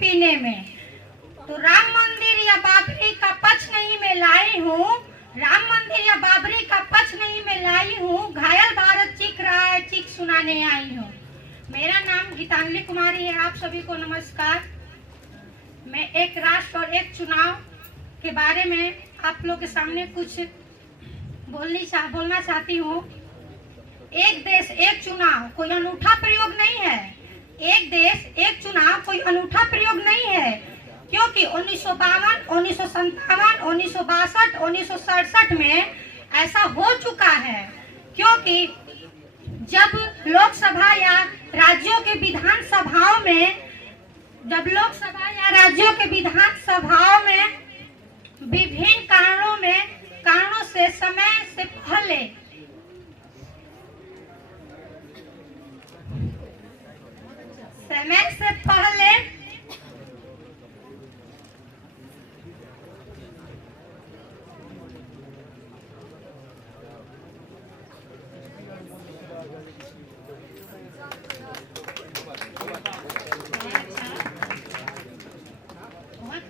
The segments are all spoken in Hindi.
पीने में। तो राम मंदिर या बाबरी का पक्ष नहीं मैं लाई हूँ, राम मंदिर या बाबरी का पक्ष नहीं मैं लाई हूँ, घायल भारत चीख रहा है, चीख सुनाने आई हूँ। मेरा नाम गीतांजलि कुमारी है। आप सभी को नमस्कार। मैं एक राष्ट्र और एक चुनाव के बारे में आप लोग के सामने कुछ बोलना चाहती हूँ। एक देश एक चुनाव कोई अनूठा प्रयोग नहीं है। एक देश एक चुनाव कोई अनूठा प्रयोग नहीं है, क्योंकि 1952, 1957, 1962, 1967 में ऐसा हो चुका है। क्योंकि जब लोकसभा या राज्यों के विधान सभाओं में विभिन्न कारणों से समय से पहले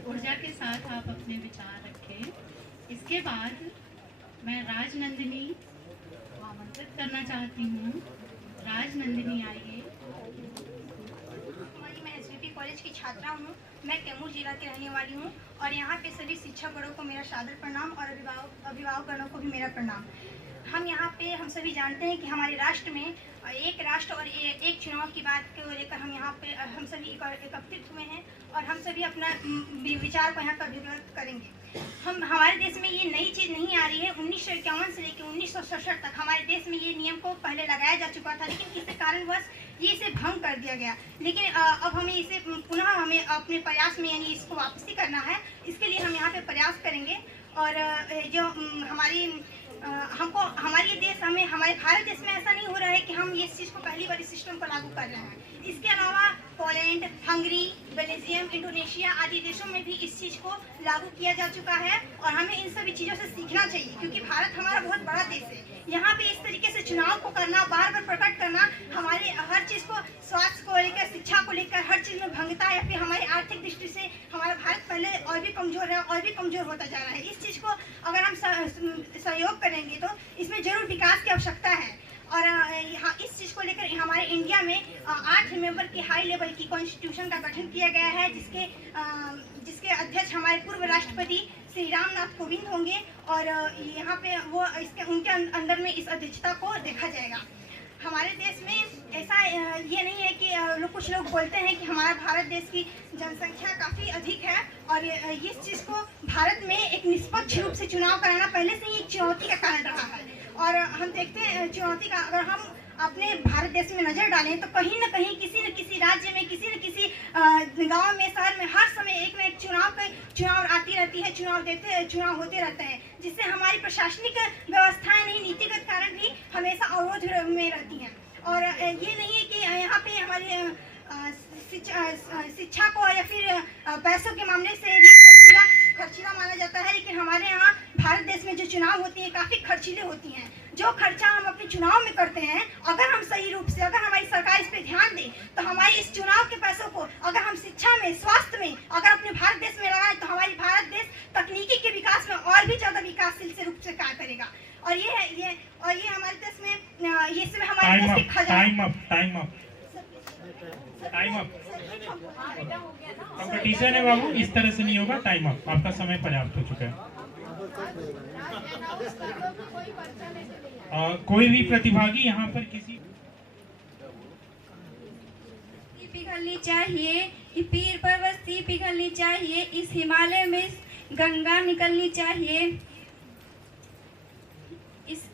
ऊर्जा के साथ आप अपने विचार रखें। इसके बाद मैं राजनंदिनी आमंत्रित करना चाहती हूँ। राजनंदिनी आइए। मैं एसवीपी कॉलेज की छात्रा हूँ। मैं कैमूर जिला की रहने वाली हूँ और यहाँ पे सभी शिक्षकगणों को मेरा सादर प्रणाम और अभिभावकगणों को भी मेरा प्रणाम। हम सभी जानते हैं कि हमारे राष्ट्र में एक राष्ट्र और एक चुनाव की बात को लेकर हम सभी एकत्रित हुए हैं और हम सभी अपना विचार को यहाँ पर व्यक्त करेंगे। हमारे देश में ये नई चीज़ नहीं आ रही है। 1951 से लेकर 1967 तक हमारे देश में ये नियम को पहले लगाया जा चुका था, लेकिन किसी कारणवश ये इसे भंग कर दिया गया। लेकिन अब हमें इसे पुनः अपने प्रयास में यानी इसको वापसी करना है। इसके लिए हम यहाँ पे प्रयास करेंगे और जो हमारे भारत देश में ऐसा नहीं हो रहा है कि हम इस चीज़ को पहली बार इस सिस्टम को लागू कर रहे हैं। इसके अलावा पोलैंड, हंगरी, बेल्जियम, इंडोनेशिया आदि देशों में भी इस चीज़ को लागू किया जा चुका है और हमें इन सभी चीज़ों से सीखना चाहिए, क्योंकि भारत हमारा बहुत बड़ा देश है। यहाँ पे इस तरीके से चुनाव को करना, बार बार प्रकट करना, हमारे हर चीज़ को, स्वास्थ्य को लेकर, शिक्षा को लेकर हर चीज़ में भंगता है, या फिर हमारी आर्थिक दृष्टि से हमारा भारत पहले और भी कमज़ोर है और भी कमज़ोर होता जा रहा है। इस चीज़ को अगर हम सहयोग करेंगे तो इसमें जरूर विकास की आवश्यकता है। और यहाँ इस चीज़ को लेकर हमारे इंडिया में 8 मेंबर की हाई लेवल की कॉन्स्टिट्यूशन का गठन किया गया है, जिसके अध्यक्ष हमारे पूर्व राष्ट्रपति श्री रामनाथ कोविंद होंगे और यहाँ पे उनके अंदर में इस अध्यक्षता को देखा जाएगा। हमारे देश में ऐसा ये नहीं है कि कुछ लोग बोलते हैं कि हमारा भारत देश की जनसंख्या काफ़ी अधिक है और इस चीज़ को भारत में एक निष्पक्ष रूप से चुनाव कराना पहले से ही एक चुनौती का कारण रहा है। और हम देखते हैं चुनौती का, अगर हम अपने भारत देश में नज़र डालें तो कहीं न कहीं किसी न किसी राज्य में, किसी न किसी गांव में, शहर में हर समय एक न एक चुनाव आती रहती है, चुनाव होते रहते हैं, जिससे हमारी प्रशासनिक व्यवस्थाएं नहीं, नीतिगत कारण भी हमेशा अवरोध में रहती हैं। और ये नहीं है कि यहाँ पे हमारे शिक्षा को या फिर पैसों के मामले से भी खर्चीला माना जाता है, लेकिन हमारे यहाँ भारत देश में जो चुनाव होती हैं काफ़ी खर्चीले होती हैं। जो खर्चा हम अपने चुनाव में करते हैं, अगर हम सही रूप से, अगर हमारी सरकार इस पर ध्यान दे तो हमारे इस चुनाव के पैसों को अगर हम शिक्षा में, स्वास्थ्य में अगर अपने भारत देश में लगाएं तो हमारी भारत देश तकनीकी के विकास में और भी ज़्यादा विकासशील रूप से कार्य करेगा। और ये हमारे देश में ये इसमें हमारे देश की टाइम अप कंपटीशन है बाबू, इस तरह से नहीं होगा। टाइम अप, आपका समय पर्याप्त हो चुका है। कोई भी प्रतिभागी यहाँ पर किसी पिघलनी चाहिए कि पीर पर्वत सी पिघलनी चाहिए, इस हिमालय में गंगा निकलनी चाहिए। इस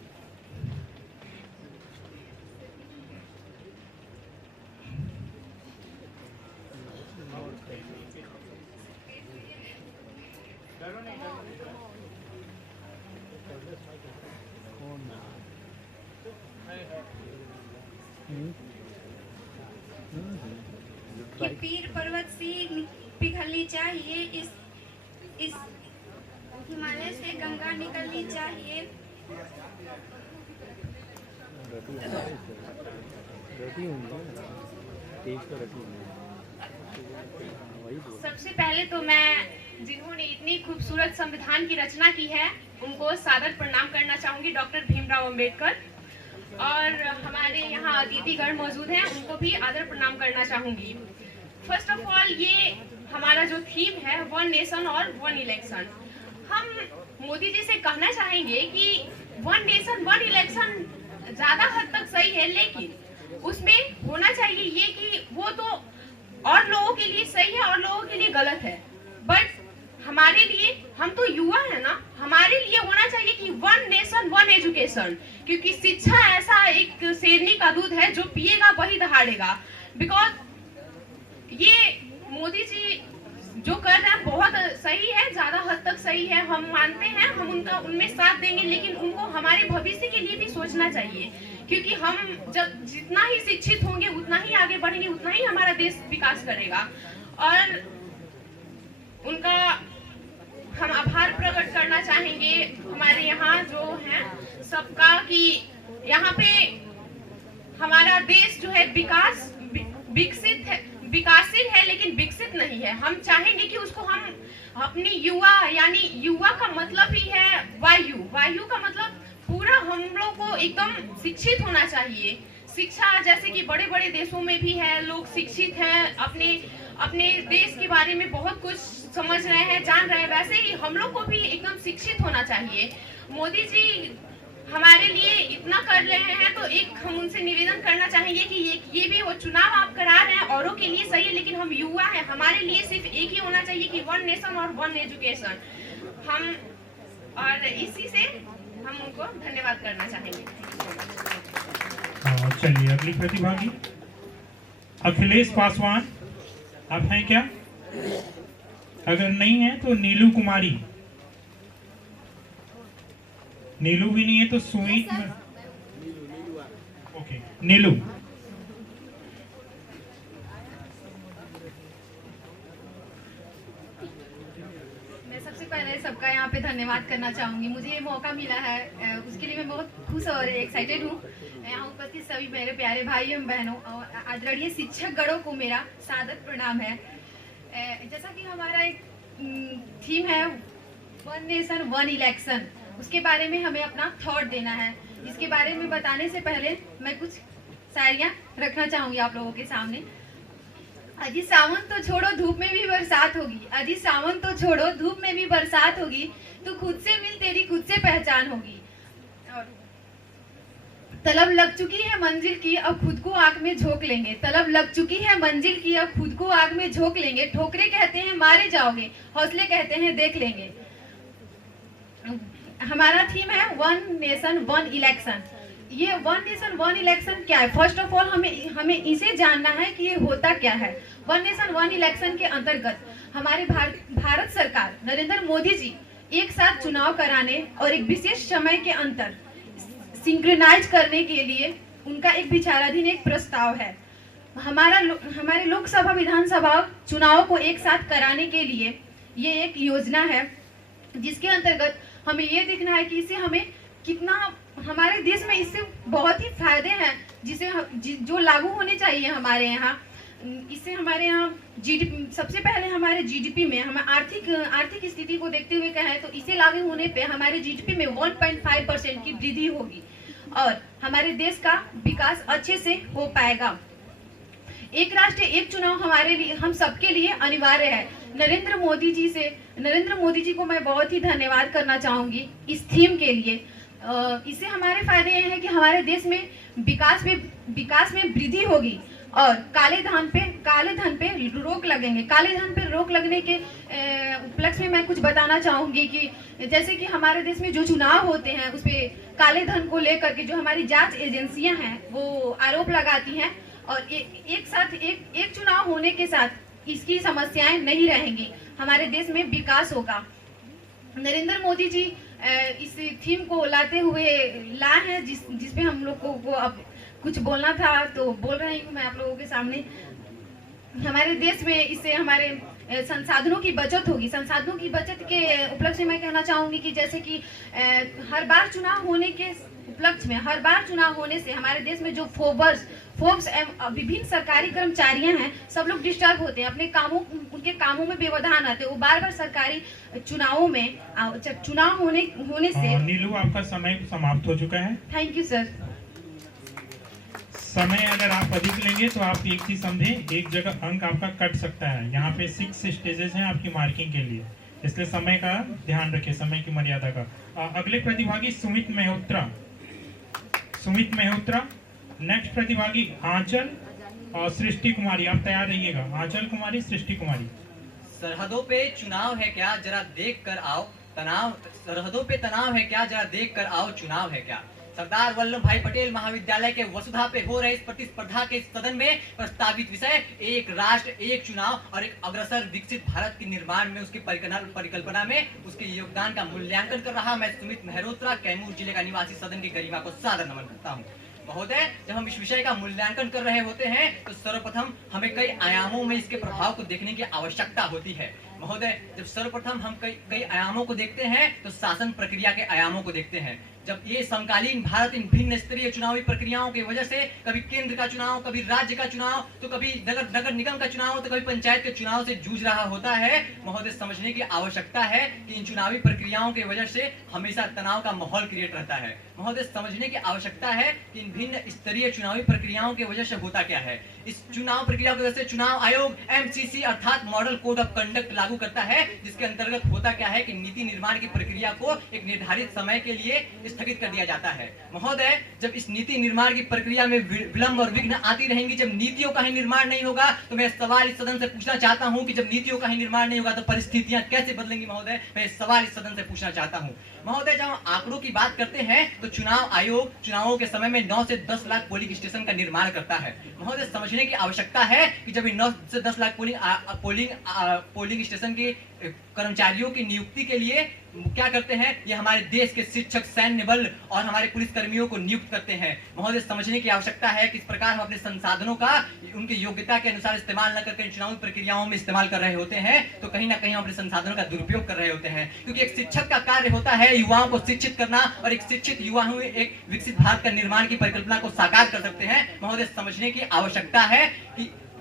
कि पीर पर्वत सी पिघलनी चाहिए, इस हिमालय से गंगा निकलनी चाहिए। सबसे पहले तो मैं जिन्होंने इतनी खूबसूरत संविधान की रचना की है उनको सादर प्रणाम करना चाहूँगी, डॉक्टर भीमराव अंबेडकर। और हमारे यहाँ अतिथिगण मौजूद हैं, उनको भी आदर प्रणाम करना चाहूँगी। फर्स्ट ऑफ ऑल, ये हमारा जो थीम है वन नेशन और वन इलेक्शन, हम मोदी जी से कहना चाहेंगे कि वन नेशन वन इलेक्शन ज़्यादा हद तक सही है, लेकिन उसमें होना चाहिए ये कि वो तो और लोगों के लिए सही है और लोगों के लिए गलत है, बट हमारे लिए, हम तो युवा है ना, हमारे लिए होना चाहिए कि वन नेशन वन एजुकेशन, क्योंकि शिक्षा ऐसा एक शेरनी का दूध है जो पिएगा वही दहाड़ेगा। बिकॉज ये मोदी जी जो कर रहे हैं बहुत सही है, ज्यादा हद तक सही है, हम मानते हैं, हम उनमें साथ देंगे, लेकिन उनको हमारे भविष्य के लिए भी सोचना चाहिए, क्योंकि हम जब जितना ही शिक्षित होंगे उतना ही आगे बढ़ेंगे, उतना ही हमारा देश विकास करेगा। और उनका हम आभार प्रकट करना चाहेंगे हमारे यहाँ जो है सबका, कि यहाँ पे हमारा देश जो है विकसित है, विकासशील है, लेकिन विकसित नहीं है। हम चाहेंगे कि उसको हम अपनी युवा, यानी युवा का मतलब ही है वायु, वायु का मतलब पूरा हम लोग को एकदम शिक्षित होना चाहिए। शिक्षा जैसे कि बड़े बड़े देशों में भी है, लोग शिक्षित हैं, अपने देश के बारे में बहुत कुछ समझ रहे हैं, जान रहे हैं, वैसे ही हम लोग को भी एकदम शिक्षित होना चाहिए। मोदी जी हमारे लिए इतना कर रहे हैं, तो एक हम उनसे निवेदन करना चाहेंगे कि ये भी वो चुनाव आप करा रहे हैं औरों के लिए सही है, लेकिन हम युवा हैं, हमारे लिए सिर्फ एक ही होना चाहिए कि वन नेशन और वन एजुकेशन। हम और इसी से हम उनको धन्यवाद करना चाहेंगे। चलिए अगली प्रतिभागी अखिलेश पासवान, आप हैं क्या? अगर नहीं है तो नीलू कुमारी, नीलू भी नहीं है तो स्वीट, ओके नीलू। मैं सबसे पहले सबका यहाँ पे धन्यवाद करना चाहूँगी, मुझे ये मौका मिला है, उसके लिए मैं बहुत खुश और एक्साइटेड हूँ। यहाँ उपस्थित सभी मेरे प्यारे भाई एवं बहनों और आदरणीय शिक्षक गणों को मेरा सादर प्रणाम है। जैसा कि हमारा एक थीम है वन नेशन वन इलेक्शन, उसके बारे में हमें अपना थॉट देना है। इसके बारे में बताने से पहले मैं कुछ शायरियाँ रखना चाहूँगी आप लोगों के सामने। अजी सावन तो छोड़ो धूप में भी बरसात होगी, अजी सावन तो छोड़ो धूप में भी बरसात होगी, तू खुद से मिल तेरी खुद से पहचान होगी। और तलब लग चुकी है मंजिल की, अब खुद को आग में झोंक लेंगे, तलब लग चुकी है मंजिल की, अब खुद को आग में झोंक लेंगे। ठोकरे कहते हैं मारे जाओगे, हौसले कहते हैं देख लेंगे। हमारा थीम है वन नेशन वन इलेक्शन। ये वन नेशन वन इलेक्शन क्या है? फर्स्ट ऑफ ऑल हमें इसे जानना है कि ये होता क्या है। वन नेशन वन इलेक्शन के अंतर्गत हमारे भारत सरकार नरेंद्र मोदी जी एक साथ चुनाव कराने और एक विशेष समय के अंतर सिंक्रोनाइज करने के लिए उनका एक विचाराधीन एक प्रस्ताव है। हमारे लोकसभा विधानसभा चुनाव को एक साथ कराने के लिए ये एक योजना है, जिसके अंतर्गत हमें ये देखना है कि इससे हमें कितना, हमारे देश में इससे बहुत ही फायदे हैं जिसे जो लागू होने चाहिए हमारे यहाँ। इससे हमारे यहाँ जीडीपी, सबसे पहले हमारे जीडीपी में, हम आर्थिक स्थिति को देखते हुए कहें तो इसे लागू होने पे हमारे जीडीपी में 1.5% की वृद्धि होगी और हमारे देश का विकास अच्छे से हो पाएगा। एक राष्ट्र एक चुनाव हमारे लिए, हम सबके लिए अनिवार्य है। नरेंद्र मोदी जी को मैं बहुत ही धन्यवाद करना चाहूँगी इस थीम के लिए। इससे हमारे फायदे ये हैं कि हमारे देश में विकास में वृद्धि होगी और काले धन पे रोक लगेंगे। काले धन पे रोक लगने के उपलक्ष्य में मैं कुछ बताना चाहूँगी कि जैसे कि हमारे देश में जो चुनाव होते हैं उस पे काले धन को लेकर के जो हमारी जांच एजेंसियां हैं वो आरोप लगाती हैं और एक चुनाव होने के साथ इसकी समस्याएं नहीं रहेंगी, हमारे देश में विकास होगा। नरेंद्र मोदी जी इस थीम को लाते हुए लाए हैं जिसपे हम लोग को अब कुछ बोलना था तो बोल रही हूँ मैं आप लोगों के सामने। हमारे देश में इससे हमारे संसाधनों की बचत होगी। संसाधनों की बचत के उपलक्ष्य में कहना चाहूँगी कि जैसे कि हर बार चुनाव होने के उपलक्ष्य में, हर बार चुनाव होने से हमारे देश में जो फोक्स विभिन्न सरकारी कर्मचारियां हैं, सब लोग डिस्टर्ब होते हैं अपने कामों, उनके कामों में व्यवधान आते हैं। वो बार बार सरकारी चुनावों में चुनाव होने से। नीलू, आपका समय समाप्त हो चुका है। Thank you sir. समय अगर आप अधिक लेंगे तो आप एक चीज समझें, एक जगह अंक आपका कट सकता है। यहाँ पे 6 स्टेजेस हैं आपकी मार्किंग के लिए, इसलिए समय का ध्यान रखें, समय की मर्यादा का। अगले प्रतिभागी सुमित मेहरोत्रा। नेक्स्ट प्रतिभागी आंचल और सृष्टि कुमारी। आप तैयार रहिएगा। आंचल कुमारी, सृष्टि कुमारी। सरहदों पे चुनाव है क्या, जरा देख कर आओ तनाव। सरहदों पे तनाव है क्या, जरा देख कर आओ चुनाव है क्या। सरदार वल्लभ भाई पटेल महाविद्यालय के वसुधा पे हो रहे इस प्रतिस्पर्धा के सदन में प्रस्तावित विषय एक राष्ट्र एक चुनाव और एक अग्रसर विकसित भारत के निर्माण में उसकी परिकल्पना में उसके योगदान का मूल्यांकन कर रहा मैं सुमित मेहरोत्रा, कैमूर जिले का निवासी, सदन की गरिमा को सादर नमन करता हूँ। महोदय, जब हम इस विषय का मूल्यांकन कर रहे होते हैं तो सर्वप्रथम हमें कई आयामों में इसके प्रभाव को देखने की आवश्यकता होती है। महोदय, जब सर्वप्रथम हम कई आयामों को देखते हैं तो शासन प्रक्रिया के आयामों को देखते हैं। जब ये समकालीन भारत इन भिन्न स्तरीय चुनावी प्रक्रियाओं की वजह से कभी केंद्र का चुनाव, कभी राज्य का चुनाव, तो कभी नगर निगम का चुनाव, तो कभी पंचायत के चुनाव से जूझ रहा होता है, महोदय समझने की आवश्यकता है कि इन चुनावी प्रक्रियाओं की वजह से हमेशा तनाव का माहौल क्रिएट रहता है। महोदय समझने की आवश्यकता है कि इन भिन्न स्तरीय चुनावी प्रक्रियाओं की वजह से होता क्या है। इस चुनाव प्रक्रिया की वजह से चुनाव आयोग MCC अर्थात मॉडल कोड ऑफ कंडक्ट लागू करता है, जिसके अंतर्गत होता क्या है कि नीति निर्माण की प्रक्रिया को एक निर्धारित समय के लिए स्थगित कर दिया जाता है। महोदय, जब इस नीति निर्माण की प्रक्रिया में विलंब और विघ्न आती रहेंगी, जब नीतियों का ही निर्माण नहीं होगा, तो मैं सवाल इस सदन से पूछना चाहता हूं कि जब नीतियों का ही निर्माण नहीं होगा तो परिस्थितियां कैसे बदलेंगी। महोदय, मैं सवाल इस सदन से पूछना चाहता हूं। महोदय, जब हम आंकड़ों की बात करते हैं तो चुनाव आयोग चुनावों के समय में 9 से 10 लाख पोलिंग स्टेशन का निर्माण करता है। महोदय, समझने की आवश्यकता है कि जब 9 से 10 लाख पोलिंग स्टेशन के कर्मचारियों की नियुक्ति के लिए क्या करते हैं, ये हमारे देश के शिक्षक, सैन्य बल और हमारे पुलिस कर्मियों को नियुक्त करते हैं। महोदय, समझने की आवश्यकता है कि इस प्रकार हम अपने संसाधनों का उनकी योग्यता के अनुसार इस्तेमाल न करके चुनावी प्रक्रियाओं में इस्तेमाल कर रहे होते हैं, तो कहीं ना कहीं हम अपने संसाधनों का दुरुपयोग कर रहे होते हैं। क्योंकि एक शिक्षक का कार्य होता है युवाओं को शिक्षित करना, और एक शिक्षित युवा हुए एक विकसित भारत का निर्माण की परिकल्पना को साकार कर सकते हैं। महोदय, समझने की आवश्यकता है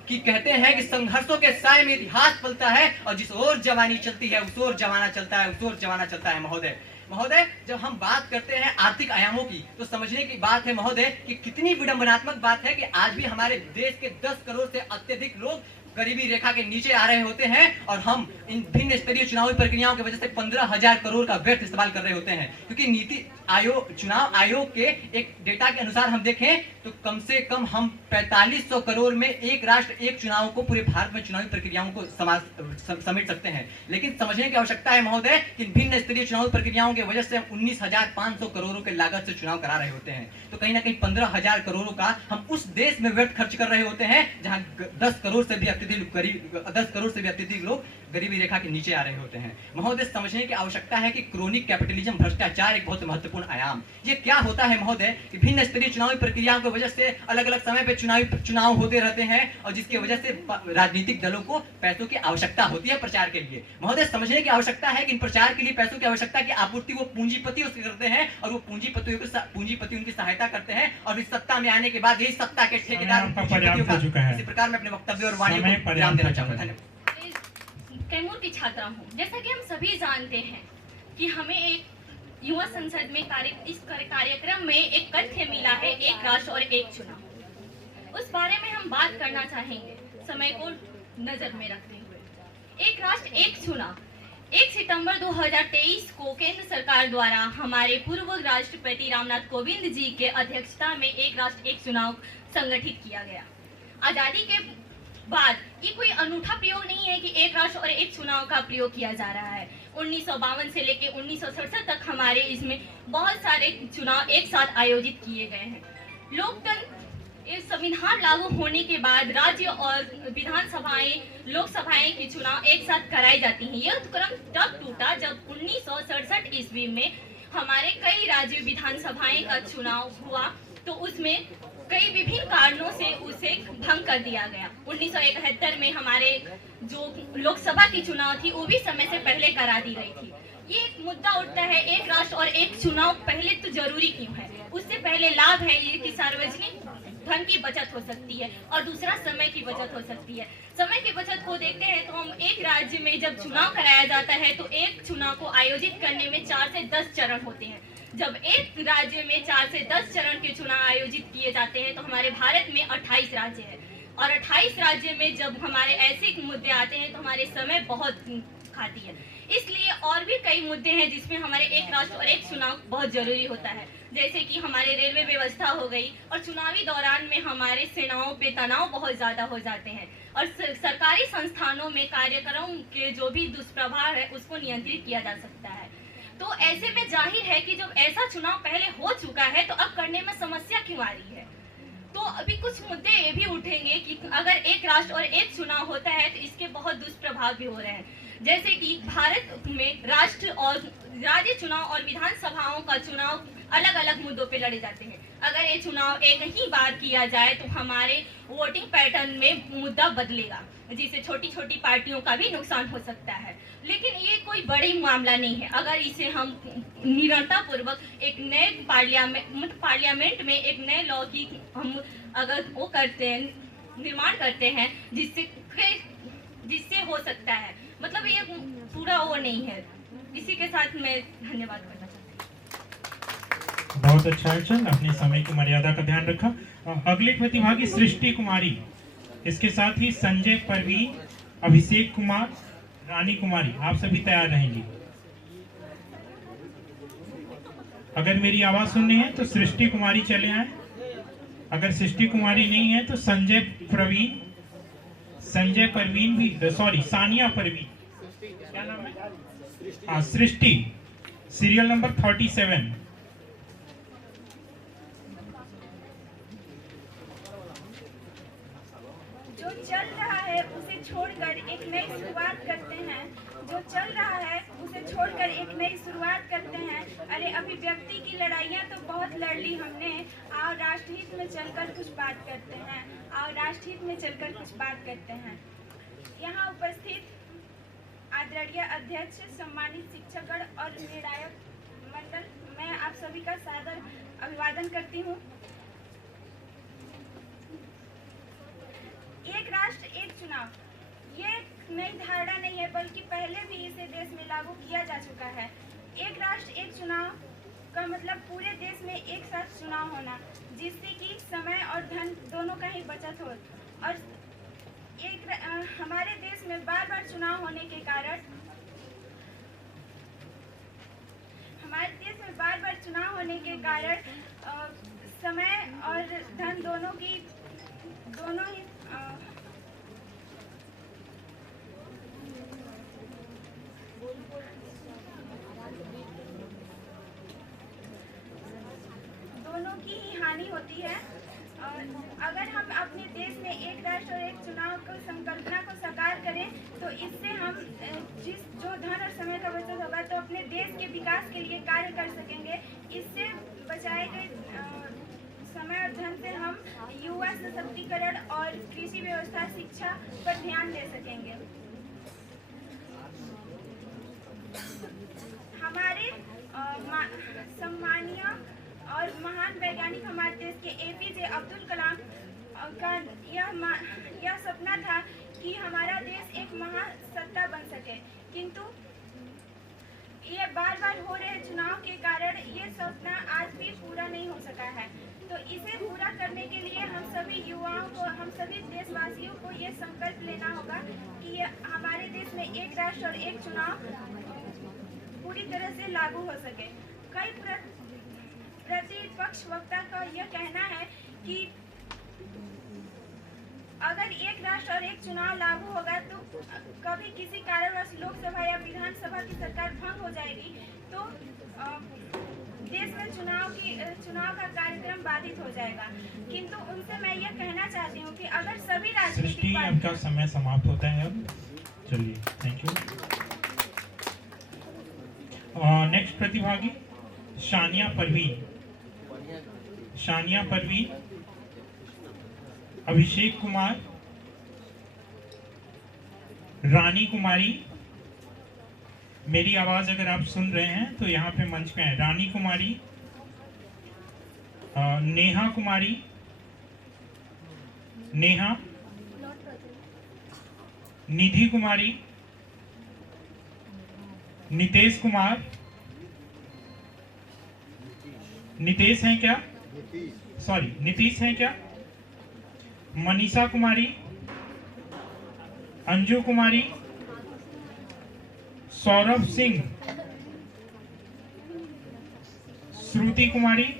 कि कहते हैं कि संघर्षों के साए में इतिहास पलता है और जिस ओर जवानी चलती है उस ओर जमाना चलता है, उस ओर जमाना चलता है। महोदय, जब हम बात करते हैं आर्थिक आयामों की तो समझने की बात है महोदय कि कितनी विडंबनात्मक बात है कि आज भी हमारे देश के 10 करोड़ से अत्यधिक लोग गरीबी रेखा के नीचे आ रहे होते हैं, और हम इन भिन्न स्तरीय चुनावी प्रक्रियाओं की वजह से 15,000 करोड़ का व्यर्थ इस्तेमाल कर रहे होते हैं। क्योंकि नीति आयोग, चुनाव आयोग के एक डेटा के अनुसार हम देखें तो कम से कम हम 4500 करोड़ में एक राष्ट्र एक चुनाव को पूरे भारत में चुनावी प्रक्रियाओं को समेट सकते हैं। लेकिन समझने की आवश्यकता है महोदय कि भिन्न स्तरीय चुनावी प्रक्रियाओं की वजह से हम 19,500 करोड़ों के लागत से चुनाव करा रहे होते हैं। तो कहीं ना कहीं 15,000 करोड़ों का हम उस देश में व्यर्थ खर्च कर रहे होते हैं जहां 10 करोड़ से भी अत्यधिक लोग गरीबी रेखा के नीचे आ रहे होते हैं। महोदय, समझने की आवश्यकता है कि क्रोनिक कैपिटलिज्म, भ्रष्टाचार एक बहुत महत्वपूर्ण आयाम। ये क्या होता है महोदय कि भिन्न स्तरीय चुनावी प्रक्रियाओं की वजह से अलग अलग समय पे चुनाव होते रहते हैं, और जिसकी वजह से राजनीतिक दलों को पैसों की आवश्यकता होती है प्रचार के लिए। महोदय, समझने की आवश्यकता है कि इन प्रचार के लिए पैसों की आवश्यकता की आपूर्ति वो पूंजीपति उसके करते हैं, और वो पूंजीपति उनकी सहायता करते हैं, और इस सत्ता में आने के बाद यही सत्ता के ठेकेदार इसी प्रकार मैं अपने वक्तव्य और वाणी को विराम देना चाहूंगा। धन्यवाद। कैमूर की छात्रा हूँ। जैसा कि हम सभी जानते हैं कि हमें एक युवा संसद में इस कार्यक्रम में एक तथ्य मिला है, एक राष्ट्र और एक चुनाव। उस बारे में हम बात करना चाहेंगे समय को नजर में रखते हुए। एक राष्ट्र एक चुनाव 1 सितंबर 2023 को केंद्र सरकार द्वारा हमारे पूर्व राष्ट्रपति रामनाथ कोविंद जी के अध्यक्षता में एक राष्ट्र एक चुनाव संगठित किया गया। आजादी के बाद ये कोई अनूठा प्रयोग नहीं है कि एक राष्ट्र और एक चुनाव का प्रयोग किया जा रहा है। 1952 से लेकर 1967 तक हमारे इसमें बहुत सारे चुनाव एक साथ आयोजित किए गए हैं। लोकतंत्र, संविधान लागू होने के बाद राज्य और विधानसभाएं, लोकसभाएं के चुनाव एक साथ कराई जाती हैं। यह क्रम तब टूटा जब 1967 ईस्वी में हमारे कई राज्य विधानसभाएं का चुनाव हुआ, तो उसमें कई विभिन्न कारणों से उसे भंग कर दिया गया। 1971 में हमारे जो लोकसभा की चुनाव थी वो भी समय से पहले करा दी गई थी। ये एक मुद्दा उठता है, एक राष्ट्र और एक चुनाव पहले तो जरूरी क्यों है? उससे पहले लाभ है ये कि सार्वजनिक धन की बचत हो सकती है और दूसरा समय की बचत हो सकती है। समय की बचत को देखते हैं तो हम एक राज्य में जब चुनाव कराया जाता है तो एक चुनाव को आयोजित करने में 4 से 10 चरण होते हैं। जब एक राज्य में 4 से 10 चरण के चुनाव आयोजित किए जाते हैं तो हमारे भारत में 28 राज्य है और 28 राज्य में जब हमारे ऐसे मुद्दे आते हैं तो हमारे समय बहुत खाती है। इसलिए और भी कई मुद्दे हैं जिसमें हमारे एक राष्ट्र और एक चुनाव बहुत जरूरी होता है, जैसे कि हमारे रेलवे व्यवस्था हो गई और चुनावी दौरान में हमारे सेनाओं पे तनाव बहुत ज्यादा हो जाते हैं और सरकारी संस्थानों में कार्यक्रम के जो भी दुष्प्रभाव है उसको नियंत्रित किया जा सकता है। तो ऐसे में जाहिर है कि जब ऐसा चुनाव पहले हो चुका है तो अब करने में समस्या क्यों आ रही है। तो अभी कुछ मुद्दे ये भी उठेंगे कि अगर एक राष्ट्र और एक चुनाव होता है तो इसके बहुत दुष्प्रभाव भी हो रहे हैं, जैसे कि भारत में राष्ट्र और राज्य चुनाव और विधानसभाओं का चुनाव अलग अलग मुद्दों पे लड़े जाते हैं। अगर ये चुनाव एक ही बार किया जाए तो हमारे वोटिंग पैटर्न में मुद्दा बदलेगा, जिससे छोटी छोटी पार्टियों का भी नुकसान हो सकता है। लेकिन ये कोई बड़ी मामला नहीं है अगर इसे हम निरंतर पूर्वक एक नए पार्लियामेंट में एक नए लॉ की हम अगर वो करते हैं, निर्माण करते हैं जिससे हो सकता है, मतलब ये पूरा वो नहीं है। इसी के साथ मैं धन्यवाद करना चाहती हूँ। बहुत अच्छा है, चल अपने समय की मर्यादा का ध्यान रखा। अगले प्रतिभागी सृष्टि कुमारी, इसके साथ ही संजय परवीन, अभिषेक कुमार, रानी कुमारी, आप सभी तैयार रहेंगे। अगर मेरी आवाज सुननी है तो सृष्टि कुमारी चले आए, अगर सृष्टि कुमारी नहीं है तो संजय परवीन भी, सॉरी सानिया परवीन, क्या नाम है? हाँ सृष्टि, सीरियल नंबर 37। जो चल रहा है उसे छोड़कर एक नई शुरुआत करते हैं, जो चल रहा है उसे छोड़कर एक नई शुरुआत करते हैं। अरे अभिव्यक्ति की लड़ाइयाँ तो बहुत लड़ ली हमने, आओ राष्ट्रहित में चलकर कुछ बात करते हैं, आओ राष्ट्रहित में चलकर कुछ बात करते हैं। यहाँ उपस्थित आदरणीय अध्यक्ष, सम्मानित शिक्षकगण और निर्णायक मंडल, मैं आप सभी का सादर अभिवादन करती हूँ। एक राष्ट्र एक चुनाव, ये नई धारणा नहीं है बल्कि पहले भी इसे देश में लागू किया जा चुका है। एक राष्ट्र एक चुनाव का मतलब पूरे देश में एक साथ चुनाव होना, जिससे कि समय और धन दोनों का ही बचत हो। और हमारे देश में बार बार चुनाव होने के कारण समय और धन दोनों ही हानि होती है। अगर हम अपने देश में एक राष्ट्र और एक चुनाव को संकल्पना को साकार करें तो इससे हम जो धन और समय का बचत होगा तो अपने देश के विकास के लिए कार्य कर सकेंगे। इससे बचाए गए समय और धन से हम युवा सशक्तिकरण और कृषि व्यवस्था, शिक्षा पर ध्यान दे सकेंगे। हमारे सम्मानीय और महान वैज्ञानिक हमारे देश के एपीजे अब्दुल कलाम का यह सपना था कि हमारा देश एक महासत्ता बन सके, किंतु ये बार बार हो रहे चुनाव के कारण ये सपना आज भी पूरा नहीं हो सका है। तो इसे पूरा करने के लिए हम सभी युवाओं को, हम सभी देशवासियों को ये संकल्प लेना होगा कि हमारे देश में एक राष्ट्र और एक चुनाव पूरी तरह से लागू हो सके। कई प्रतिपक्ष वक्ता का यह कहना है कि अगर एक राष्ट्र और एक चुनाव लागू होगा तो कभी किसी कारणवश लोकसभा या विधानसभा की सरकार भंग हो जाएगी तो देश में चुनाव का कार्यक्रम बाधित हो जाएगा। किंतु उनसे मैं यह कहना चाहती हूँ कि अगर सभी राजनीतिक आपका समय समाप्त होता है अब, चलिए थैंक यू। नेक्स्ट प्रतिभागी शानिया परवीन, अभिषेक कुमार, रानी कुमारी। मेरी आवाज अगर आप सुन रहे हैं तो यहाँ पे मंच पे है रानी कुमारी, नेहा कुमारी, नेहा, निधि कुमारी, नितेश कुमार, नितेश हैं क्या? सॉरी, नीतीश हैं क्या? मनीषा कुमारी, अंजू कुमारी, सौरभ सिंह, श्रुति कुमारी,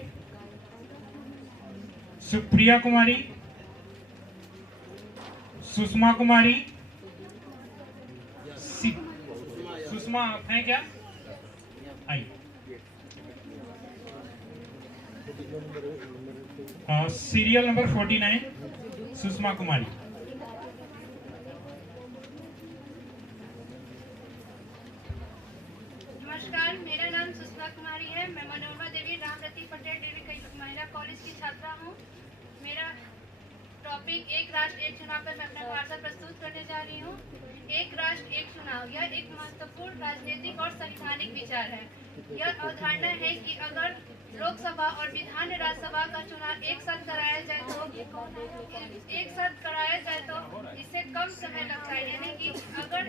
सुप्रिया कुमारी, सुषमा कुमारी, सुषमा आप हैं क्या? आइए। Serial number 49 Sushma Kumari. नमस्कार, मेरा नाम सुषमा कुमारी है। मैं मनोरमा देवी रामरती पटेल देवी महिला कॉलेज की छात्रा हूँ। मेरा टॉपिक एक राष्ट्र एक चुनाव पर मैं अपना भाषण प्रस्तुत करने जा रही हूँ। एक राष्ट्र एक चुनाव यह एक महत्वपूर्ण राजनीतिक और संवैधानिक विचार है। यह अवधारणा है कि अगर लोकसभा और विधान राज्यसभा का चुनाव एक साथ कराया जाए तो इससे कम समय लगता है। यानी कि अगर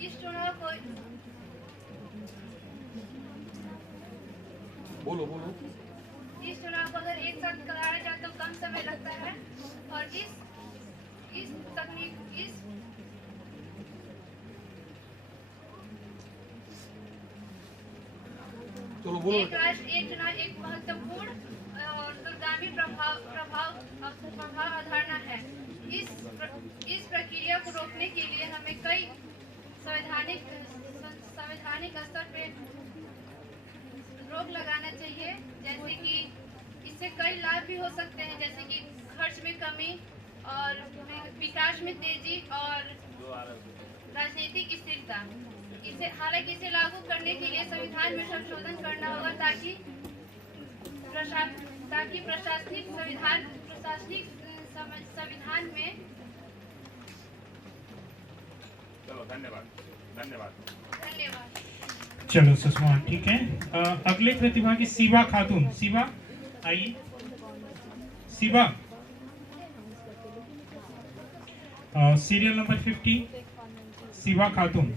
इस चुनाव को इस चुनाव को अगर एक साथ कराया जाए तो कम समय लगता है और इस तकनीक एक राष्ट्र एक चुनाव एक महत्वपूर्ण और दूरगामी प्रभाव अवधारणा है। इस प्रक्रिया को रोकने के लिए हमें कई संवैधानिक स्तर पे रोक लगाना चाहिए, जैसे कि इससे कई लाभ भी हो सकते हैं, जैसे कि खर्च में कमी और विकास में तेजी और राजनीतिक स्थिरता। हालांकि इसे लागू करने के लिए संविधान में संशोधन करना होगा ताकि प्रशासनिक संविधान में। चलो धन्यवाद। चलो सुषमा, ठीक है। अगले प्रतिभागी शिवा खातून। शिवा आइए। शिवा, सीरियल नंबर 50 शिवा खातून।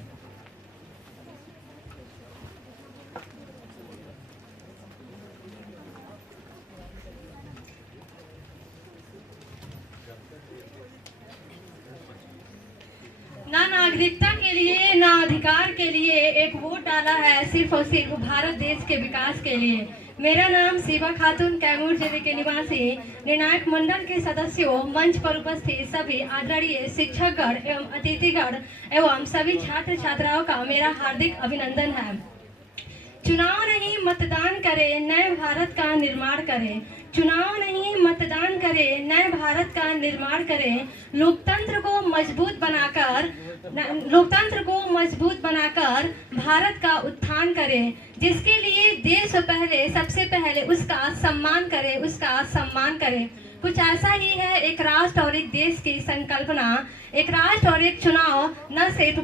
ना नागरिकता के लिए ना अधिकार के लिए एक वोट डाला है सिर्फ और सिर्फ भारत देश के विकास के लिए। मेरा नाम शिवा खातून, कैमूर जिले के निवासी, निर्णायक मंडल के सदस्यों, मंच पर उपस्थित सभी आदरणीय शिक्षकगण एवं अतिथिगण एवं सभी छात्र छात्राओं का मेरा हार्दिक अभिनंदन है। चुनाव नहीं मतदान करें, नए भारत का निर्माण करें। चुनाव नहीं मतदान करें, नए भारत का निर्माण करें। लोकतंत्र को मजबूत बनाकर भारत का उत्थान करें, जिसके लिए देश सबसे पहले उसका सम्मान करें। कुछ ऐसा ही है एक राष्ट्र और एक देश की संकल्पना। एक राष्ट्र और एक चुनाव न सिर्फ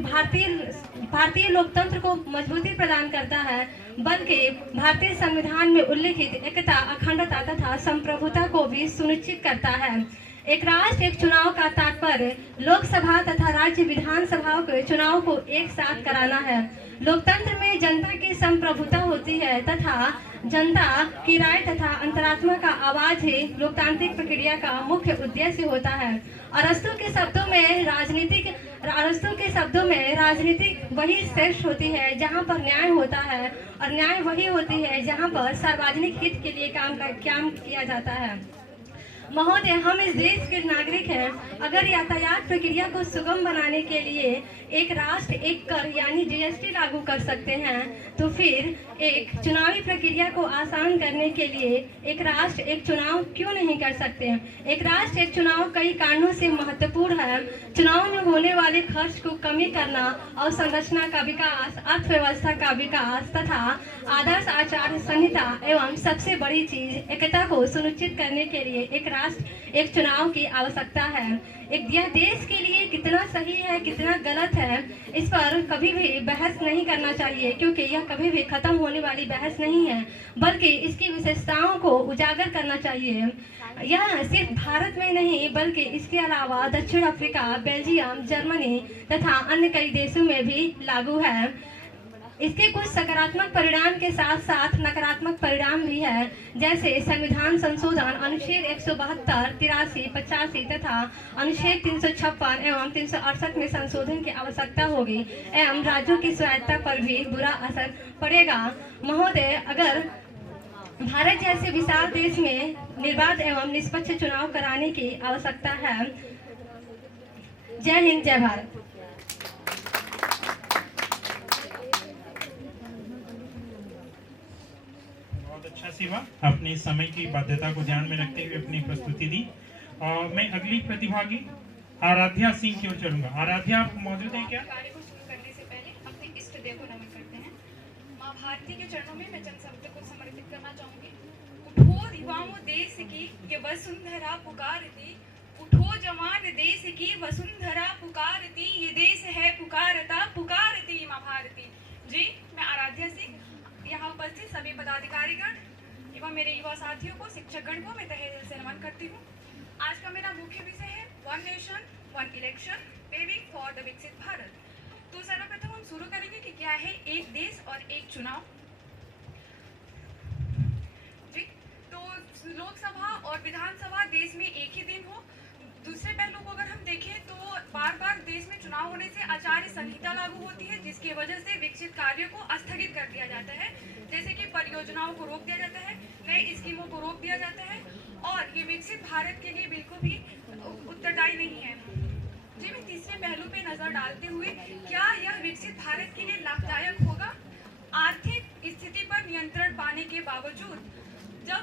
भारतीय लोकतंत्र को मजबूती प्रदान करता है, बल्कि भारतीय संविधान में उल्लिखित एकता, अखंडता तथा संप्रभुता को भी सुनिश्चित करता है। एक राष्ट्र एक चुनाव का तात्पर्य लोकसभा तथा राज्य विधानसभाओं के चुनाव को एक साथ कराना है। लोकतंत्र में जनता की संप्रभुता होती है तथा जनता की राय तथा अंतरात्मा का आवाज ही लोकतांत्रिक प्रक्रिया का मुख्य उद्देश्य होता है। अरस्तु के शब्दों में राजनीतिक वही श्रेष्ठ होती है जहाँ पर न्याय होता है, और न्याय वही होती है जहाँ पर सार्वजनिक हित के लिए काम किया जाता है। महोदय, हम इस देश के नागरिक हैं। अगर यातायात प्रक्रिया को सुगम बनाने के लिए एक राष्ट्र एक कर यानी जीएसटी लागू कर सकते हैं, तो फिर एक चुनावी प्रक्रिया को आसान करने के लिए एक राष्ट्र एक चुनाव क्यों नहीं कर सकते? एक राष्ट्र एक चुनाव कई कारणों से महत्वपूर्ण है। चुनाव में होने वाले खर्च को कमी करना, अवसंरचना का विकास, अर्थव्यवस्था का विकास तथा आदर्श आचार संहिता एवं सबसे बड़ी चीज एकता को सुनिश्चित करने के लिए एक राष्ट्र एक चुनाव की आवश्यकता है। यह देश के लिए कितना सही है कितना गलत है, इस पर कभी भी बहस नहीं करना चाहिए, क्योंकि यह कभी भी खत्म होने वाली बहस नहीं है, बल्कि इसकी विशेषताओं को उजागर करना चाहिए। यह सिर्फ भारत में नहीं बल्कि इसके अलावा दक्षिण अफ्रीका, बेल्जियम, जर्मनी तथा अन्य कई देशों में भी लागू है। इसके कुछ सकारात्मक परिणाम के साथ साथ नकारात्मक परिणाम भी है, जैसे संविधान संशोधन अनुच्छेद 172, 83, 85 तथा अनुच्छेद 356 एवं 368 में संशोधन की आवश्यकता होगी एवं राज्यों की स्वायत्ता पर भी बुरा असर पड़ेगा। महोदय, अगर भारत जैसे विशाल देश में निर्बाध एवं निष्पक्ष चुनाव कराने की आवश्यकता है। जय हिंद, जय भारत। बहुत अच्छा सेवा, अपने समय की बाध्यता को ध्यान में रखते हुए अपनी प्रस्तुति दी। मैं अगली प्रतिभागी आराध्या सिंह की ओर चलूंगा। आराध्या, आप मौजूद हैं क्या? कार्य को शुरू करने से पहले अपने इष्ट देव को नमन करते हैं। माँ भारती के चरणों में मैं जन शब्द को समर्पित करना चाहूंगी। उठो युवाओं देश की ये वसुंधरा पुकारती, उठो जवान देश की वसुंधरा पुकारती, ये देश है पुकारता पुकारती माँ भारती। जी, मैं आराध्या सिंह यहाँ उपस्थित सभी पदाधिकारीगण एवं मेरे युवा साथियों को, शिक्षकगण को मैं तहे दिल से नमन करती हूँ। आज का मेरा मुख्य विषय है one nation one election, paving for the विकसित भारत। तो सर्वप्रथम हम शुरू करेंगे कि क्या है एक देश और एक चुनाव। जी, तो लोकसभा और विधानसभा देश में एक ही दिन हो। दूसरे पहलू को अगर हम देखें तो बार बार देश में चुनाव होने से आचार्य संहिता लागू होती है, जिसकी वजह से विकसित कार्यों को स्थगित कर दिया जाता है, जैसे कि परियोजनाओं को रोक दिया जाता है, नई स्कीमों को रोक दिया जाता है और ये विकसित भारत के लिए बिल्कुल भी उत्तरदायी नहीं है। जी, मैं तीसरे पहलू पे नजर डालते हुए क्या यह विकसित भारत के लिए लाभदायक होगा? आर्थिक स्थिति पर नियंत्रण पाने के बावजूद जब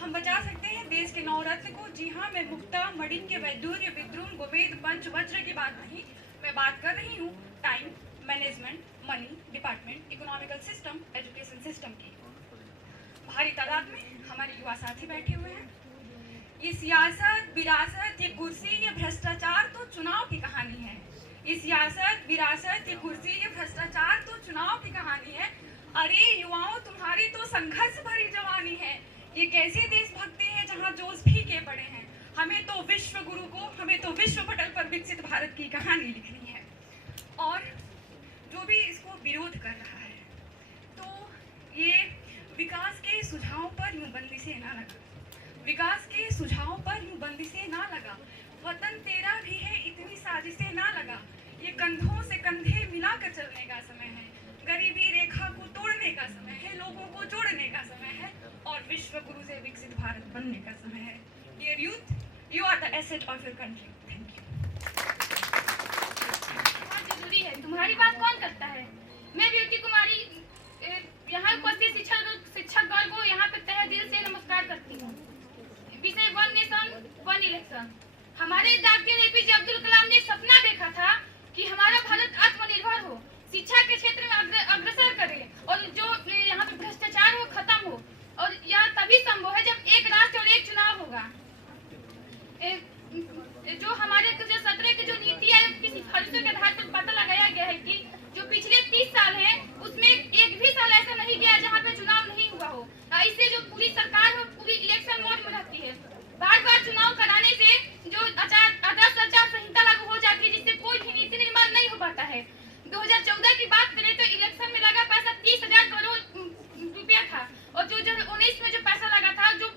हम बचा सकते हैं देश के नवरत्न को। जी हाँ, मैं मुक्ता, मणिन के वैदुर्य, विद्रुम, गोमेद, पंच, वज्र की बात नहीं, मैं बात कर रही हूँ time management, money department, economical system, education system की। भारी तादाद में हमारे युवा साथी बैठे हुए हैं। ये सियासत, विरासत, ये कुर्सी, ये भ्रष्टाचार तो चुनाव की कहानी है। ये सियासत, विरासत, ये कुर्सी, ये भ्रष्टाचार तो चुनाव की कहानी है। अरे युवाओं, तुम्हारी तो संघर्ष भरी जवानी है। ये कैसी देशभक्ति है जहाँ जोश फीके पड़े हैं। हमें तो विश्व गुरु को, हमें तो विश्व पटल पर विकसित भारत की कहानी लिखनी है। और जो भी इसको विरोध कर रहा है, तो ये विकास के सुझाव पर यूं बंदी से ना लगा, विकास के सुझाव पर यूं बंदी से ना लगा। वतन तेरा भी है इतनी साजिशें ना लगा। ये कंधों से कंधे मिलाकर चलने का समय है, गरीबी रेखा को तोड़ने का समय है, लोगों को जोड़ने का समय है और विश्व गुरु से विकसित भारत बनने का समय है। Dear youth, you are the asset of your country. Thank you. बहुत जरूरी है, तुम्हारी बात कौन करता है? मैं ब्यूटी कुमारी यहाँ उपस्थित शिक्षकगण को यहाँ पे तहे दिल से नमस्कार करती हूँ। विषय वन नेशन वन इलेक्शन। हमारे डॉक्टर एपीजे अब्दुल कलाम ने सपना देखा था कि हमारा भारत आत्मनिर्भर हो, शिक्षा के क्षेत्र में अग्रसर करे और जो यहाँ पे भ्रष्टाचार हो खत्म हो। और यह तभी संभव है जब एक राष्ट्र और एक चुनाव होगा। जो हमारे जो 17 की जो नीति आयोग की सिफारिशों के आधार पर पता लगाया गया है कि जो पिछले 30 साल हैं उसमें एक भी साल ऐसा नहीं गया जहाँ पे चुनाव नहीं हुआ हो। इससे जो पूरी सरकार हो पूरी इलेक्शन मोड में रहती है। बार बार चुनाव कराने से जो आदर्श आचार संहिता लागू हो जाती है, जिससे कोई भी नीति निर्माण नहीं हो पाता है। 2014 की बात करें तो इलेक्शन में लगा पैसा 30,000 करोड़ रुपया था और जो 19 में जो पैसा लगा था, जो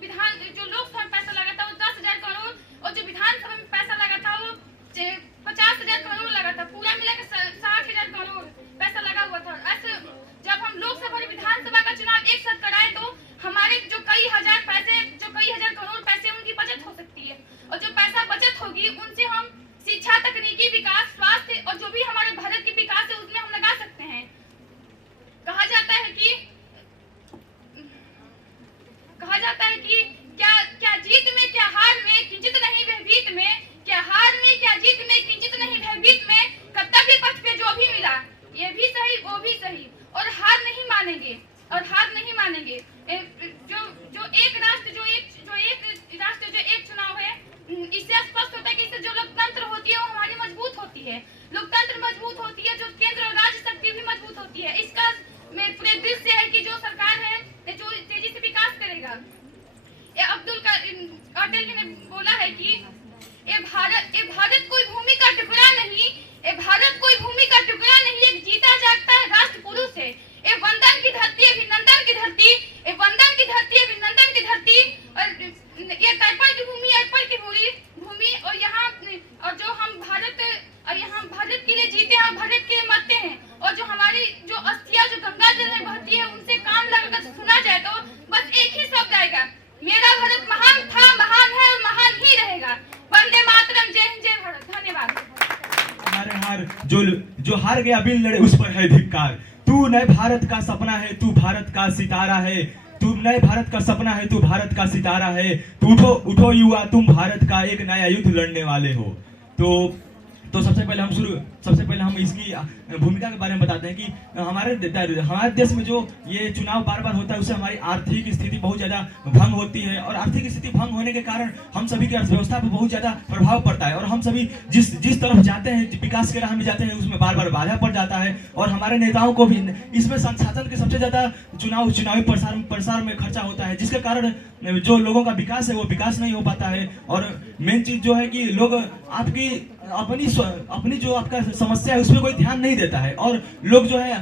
लोकसभा में पैसा लगा था वो 10,000 करोड़ और जो विधानसभा में पैसा लगा था वो 50,000 करोड़ लगा था। पूरा मिलाकर 60,000 करोड़ पैसा लगा हुआ था। ऐसे जब हम लोकसभा और विधानसभा का चुनाव एक साथ कराएं तो हमारे जो कई हजार करोड़ पैसे उनकी बचत हो सकती है और जो पैसा बचत होगी उनसे हम शिक्षा, तकनीकी विकास, स्वास्थ्य और जो भी हमारे भारत की विकास है उसमें हम लगा सकते हैं। कहा जाता है कि क्या जीत में क्या हार में किंचित नहीं भयभीत में, क्या हार में क्या जीत में किंचित नहीं भयभीत में, कर्तव्य पथ पे जो भी मिला ये भी सही वो भी सही और हार नहीं मानेंगे। जो एक राष्ट्र जो एक चुनाव है, इससे स्पष्ट होता है कि इससे जो लोकतंत्र होती है वो हमारी मजबूत होती है। लोकतंत्र मजबूत होती है, जो केंद्र और राज्य शक्ति भी मजबूत होती है। इसका पूरे दृश्य है कि जो सरकार है जो तेजी से विकास करेगा। अब्दुल पटेल ने बोला है कि ये भारत कोई भूमि का टुकड़ा नहीं, ये भारत कोई भूमि का टुकड़ा नहीं, एक जीता जागता है राष्ट्र पुरुष है। ये वंदन की धरती, अभिनंदन की धरती, ये वंदन की धरती, अभिनंदन की धरती, और ये तर्पण की भूमि, अर्पण की भूमि, और यहाँ और जो हम भारत के लिए जीते हैं, भारत के लिए मरते हैं, और जो हमारी जो अस्थियां जो गंगा जल में बहती है उनसे कान लगाकर सुना जाए तो बस एक ही शब्द आएगा, मेरा भारत महान था, महान है और महान ही रहेगा। वंदे मातरम, जय हिंद, जय भारत। धन्यवाद। हमारे हार जो हार गया बिन लड़े उस पर है धिक्कार। तू नए भारत का सपना है, तू भारत का सितारा है, तू नए भारत का सपना है, तू भारत का सितारा है। तू उठो उठो युवा, तुम भारत का एक नया युद्ध लड़ने वाले हो। तो सबसे पहले हम इसकी भूमिका के बारे में बताते हैं कि हमारे देश में जो ये चुनाव बार बार होता है उससे हमारी आर्थिक स्थिति बहुत ज़्यादा भंग होती है, और आर्थिक स्थिति भंग होने के कारण हम सभी की अर्थव्यवस्था पर बहुत ज़्यादा प्रभाव पड़ता है, और हम सभी जिस तरफ जाते हैं, विकास के राह में जाते हैं, उसमें बार बार बाधा पड़ जाता है, और हमारे नेताओं को भी इसमें संसाधन के सबसे ज़्यादा चुनावी प्रसार में खर्चा होता है, जिसके कारण जो लोगों का विकास है वो विकास नहीं हो पाता है। और मेन चीज़ जो है कि लोग आपकी अपनी जो आपका समस्या है उसमें कोई ध्यान नहीं देता है, और लोग जो है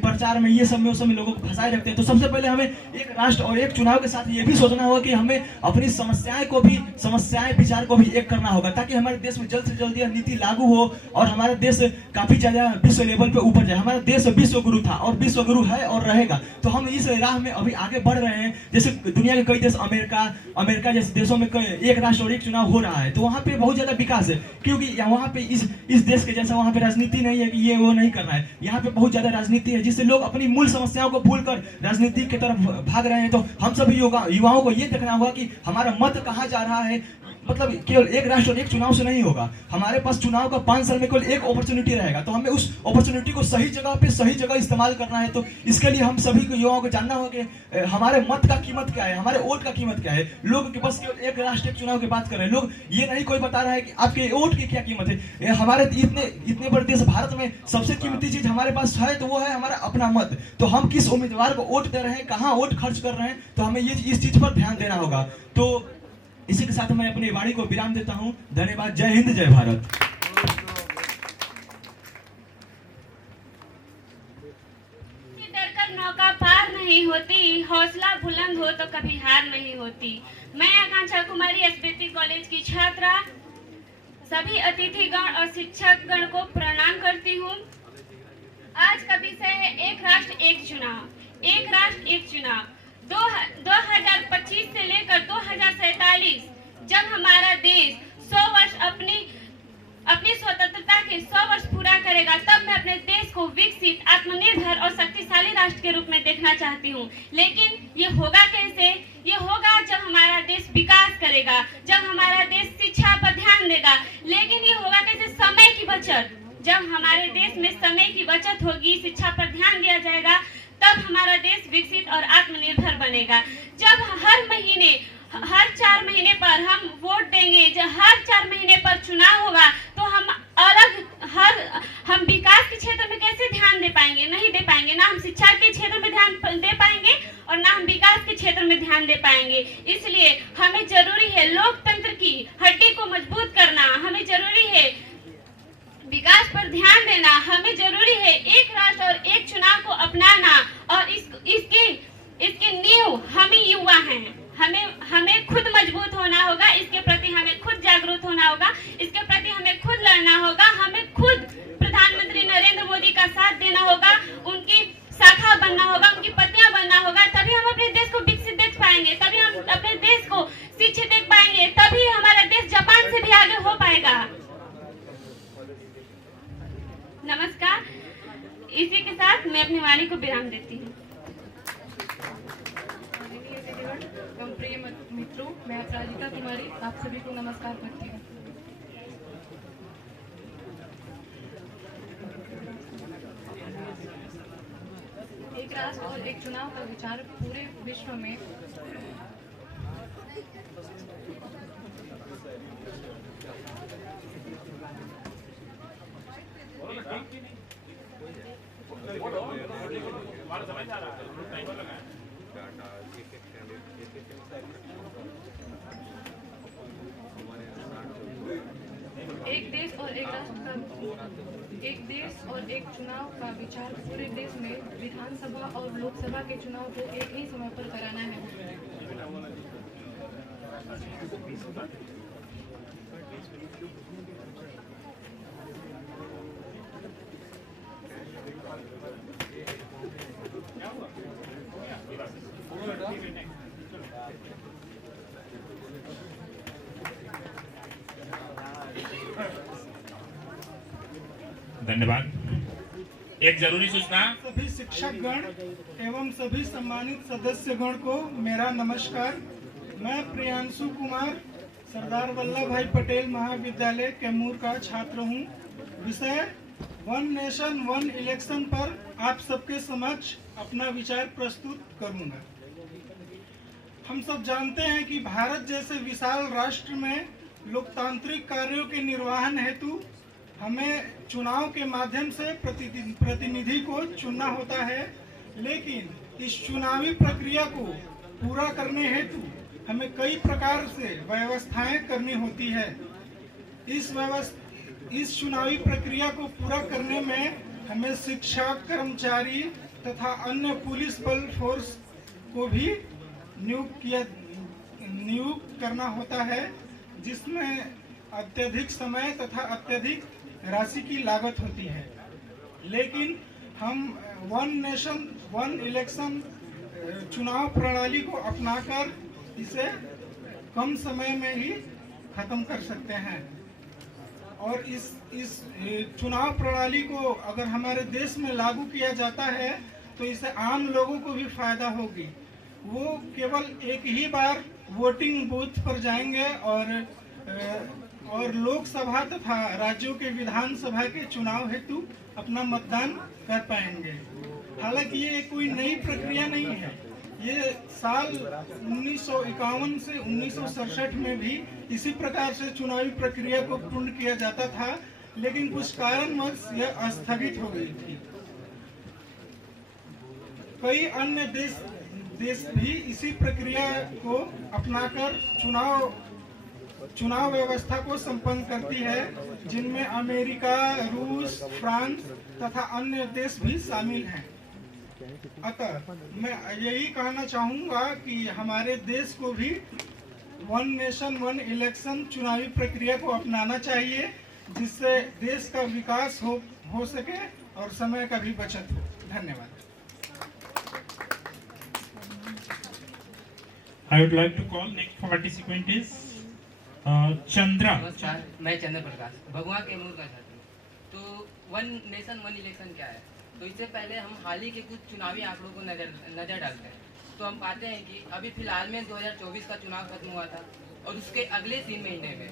प्रचार में ये सब में उस समय लोगों को फंसाए रखते हैं। तो सबसे पहले हमें एक राष्ट्र और एक चुनाव के साथ ये भी सोचना होगा कि हमें अपनी समस्याएं विचार को भी एक करना होगा, ताकि हमारे देश में जल्द से जल्द यह नीति लागू हो और हमारा देश काफी ज्यादा विश्व लेवल पे ऊपर जाए। हमारा देश विश्व गुरु था और विश्व गुरु है और रहेगा, तो हम इस राह में अभी आगे बढ़ रहे हैं। जैसे दुनिया के कई देश, अमेरिका जैसे देशों में एक राष्ट्र और एक चुनाव हो रहा है, तो वहाँ पे बहुत ज्यादा विकास है, क्योंकि वहाँ पे इस देश के जैसा वहाँ पे राजनीति नहीं है कि ये वो नहीं करना है। यहाँ पे बहुत ज्यादा राजनीति है, जिससे लोग अपनी मूल समस्याओं को भूलकर राजनीति की तरफ भाग रहे हैं। तो हम सभी युवाओं को ये देखना होगा कि हमारा मत कहाँ जा रहा है। मतलब केवल एक राष्ट्र और एक चुनाव से नहीं होगा, हमारे पास चुनाव का 5 साल में केवल एक अपॉर्चुनिटी रहेगा, तो हमें उस अपॉर्चुनिटी को सही जगह पे सही जगह इस्तेमाल करना है। तो इसके लिए हम सभी को युवाओं को जानना होगा कि हमारे मत का कीमत क्या है, हमारे वोट का कीमत क्या है। लोग के बस केवल एक राष्ट्र एक चुनाव की बात कर रहे हैं, लोग ये नहीं कोई बता रहा है कि आपके वोट की क्या कीमत है। हमारे इतने बड़े देश भारत में सबसे कीमती चीज हमारे पास है, तो वो है हमारा अपना मत। तो हम किस उम्मीदवार को वोट दे रहे हैं, कहाँ वोट खर्च कर रहे हैं, तो हमें इस चीज पर ध्यान देना होगा। तो इसी के साथ मैं अपनी वाणी को विराम देता हूं। धन्यवाद। जय हिंद, जय भारत। डरकर नौका पार नहीं होती, हौसला बुलंद हो तो कभी हार नहीं होती। मैं आकांक्षा कुमारी एसबीटी कॉलेज की छात्रा सभी अतिथिगण और शिक्षकगण को प्रणाम करती हूँ। आज का विषय है एक राष्ट्र एक चुनाव। एक राष्ट्र एक चुनाव 2025 से लेकर 2047 जब हमारा देश 100 वर्ष अपनी स्वतंत्रता के 100 वर्ष पूरा करेगा, तब मैं अपने देश को विकसित, आत्मनिर्भर और शक्तिशाली राष्ट्र के रूप में देखना चाहती हूँ। लेकिन ये होगा कैसे? ये होगा जब हमारा देश विकास करेगा, जब हमारा देश शिक्षा पर ध्यान देगा। लेकिन ये होगा कैसे? समय की बचत। जब हमारे देश में समय की बचत होगी, शिक्षा पर ध्यान दिया जाएगा, तब हमारा देश विकसित और आत्मनिर्भर बनेगा। जब हर 4 महीने पर हम वोट देंगे, जब हर 4 महीने पर चुनाव होगा, तो हम विकास के क्षेत्र में कैसे ध्यान दे पाएंगे? नहीं दे पाएंगे। ना हम शिक्षा के क्षेत्र में ध्यान दे पाएंगे और ना हम विकास के क्षेत्र में ध्यान दे पाएंगे। इसलिए हमें जरूरी है लोकतंत्र की हड्डी को मजबूत करना, हमें जरूरी है विकास पर ध्यान देना, हमें जरूरी है एक राष्ट्र और एक चुनाव को अपनाना। और इसकी नींव हम ही युवा हैं। हमें खुद मजबूत होना होगा, इसके प्रति हमें खुद जागरूक होना होगा, इसके प्रति हमें खुद लड़ना होगा, हमें खुद प्रधानमंत्री नरेंद्र मोदी का साथ देना होगा, उनकी शाखा बनना होगा, उनकी पत्नियां बनना होगा। तभी हम अपने देश को विकसित देख पाएंगे, तभी हम अपने देश को शिक्षित देख पाएंगे, तभी हमारा देश जापान से भी आगे हो पाएगा। नमस्कार। इसी के साथ मैं अपनी वाणी को विराम देती हूँ। प्रिय मित्रों, मैं अपराजिता कुमारी आप सभी को नमस्कार करती हूँ। एक राष्ट्र और एक चुनाव का विचार पूरे विश्व में एक देश और एक चुनाव का विचार पूरे देश में विधानसभा और लोकसभा के चुनाव को एक ही समय पर कराना है। धन्यवाद। एक जरूरी सूचना। सभी शिक्षकगण एवं सभी सम्मानित सदस्यगण को मेरा नमस्कार। मैं प्रियांशु कुमार सरदार वल्लभ भाई पटेल महाविद्यालय कैमूर का छात्र हूं। विषय वन नेशन वन इलेक्शन पर आप सबके समक्ष अपना विचार प्रस्तुत करूंगा। हम सब जानते हैं कि भारत जैसे विशाल राष्ट्र में लोकतांत्रिक कार्यों के निर्वहन हेतु हमें चुनाव के माध्यम से प्रतिनिधि को चुनना होता है, लेकिन इस चुनावी प्रक्रिया को पूरा करने हेतु हमें कई प्रकार से व्यवस्थाएं करनी होती है। इस चुनावी प्रक्रिया को पूरा करने में हमें शिक्षक, कर्मचारी तथा अन्य पुलिस बल फोर्स को भी नियुक्त करना होता है, जिसमें अत्यधिक समय तथा अत्यधिक राशि की लागत होती है। लेकिन हम वन नेशन वन इलेक्शन चुनाव प्रणाली को अपनाकर इसे कम समय में ही खत्म कर सकते हैं। और इस चुनाव प्रणाली को अगर हमारे देश में लागू किया जाता है तो इससे आम लोगों को भी फायदा होगी। वो केवल एक ही बार वोटिंग बूथ पर जाएंगे और लोकसभा तथा राज्यों के विधानसभा के चुनाव हेतु अपना मतदान कर पाएंगे। हालांकि ये कोई नई प्रक्रिया नहीं है। ये साल 1951 से 1967 में भी इसी प्रकार से चुनावी प्रक्रिया को पूर्ण किया जाता था, लेकिन कुछ कारणवश यह स्थगित हो गई थी। कई अन्य देश भी इसी प्रक्रिया को अपनाकर चुनाव व्यवस्था को संपन्न करती है, जिनमें अमेरिका, रूस, फ्रांस तथा अन्य देश भी शामिल हैं। अतः मैं यही कहना चाहूँगा कि हमारे देश को भी वन नेशन वन इलेक्शन चुनावी प्रक्रिया को अपनाना चाहिए, जिससे देश का विकास हो सके और समय का भी बचत हो। धन्यवाद। I would like to call next participant is Chandra. नमस्कार, मैं चंद्र प्रकाश भगवा कैमूर का छात्र हूँ। तो वन नेशन वन इलेक्शन क्या है? तो इससे पहले हम हाल ही के कुछ चुनावी आंकड़ों को नजर डालते हैं तो हम पाते हैं कि अभी फिलहाल में 2024 का चुनाव खत्म हुआ था और उसके अगले 3 महीने में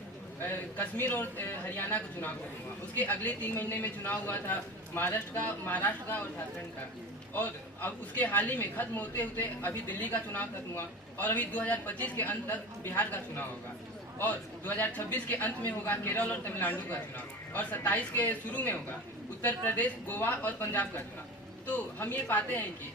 कश्मीर और हरियाणा का चुनाव खत्म हुआ। उसके अगले 3 महीने में चुनाव हुआ था महाराष्ट्र का और झारखंड का, और अब उसके हाल ही में खत्म होते होते अभी दिल्ली का चुनाव खत्म हुआ और अभी 2025 के अंत तक बिहार का चुनाव होगा और 2026 के अंत में होगा केरल और तमिलनाडु का चुनाव और 27 के शुरू में होगा उत्तर प्रदेश, गोवा और पंजाब का चुनाव। तो हम ये पाते हैं कि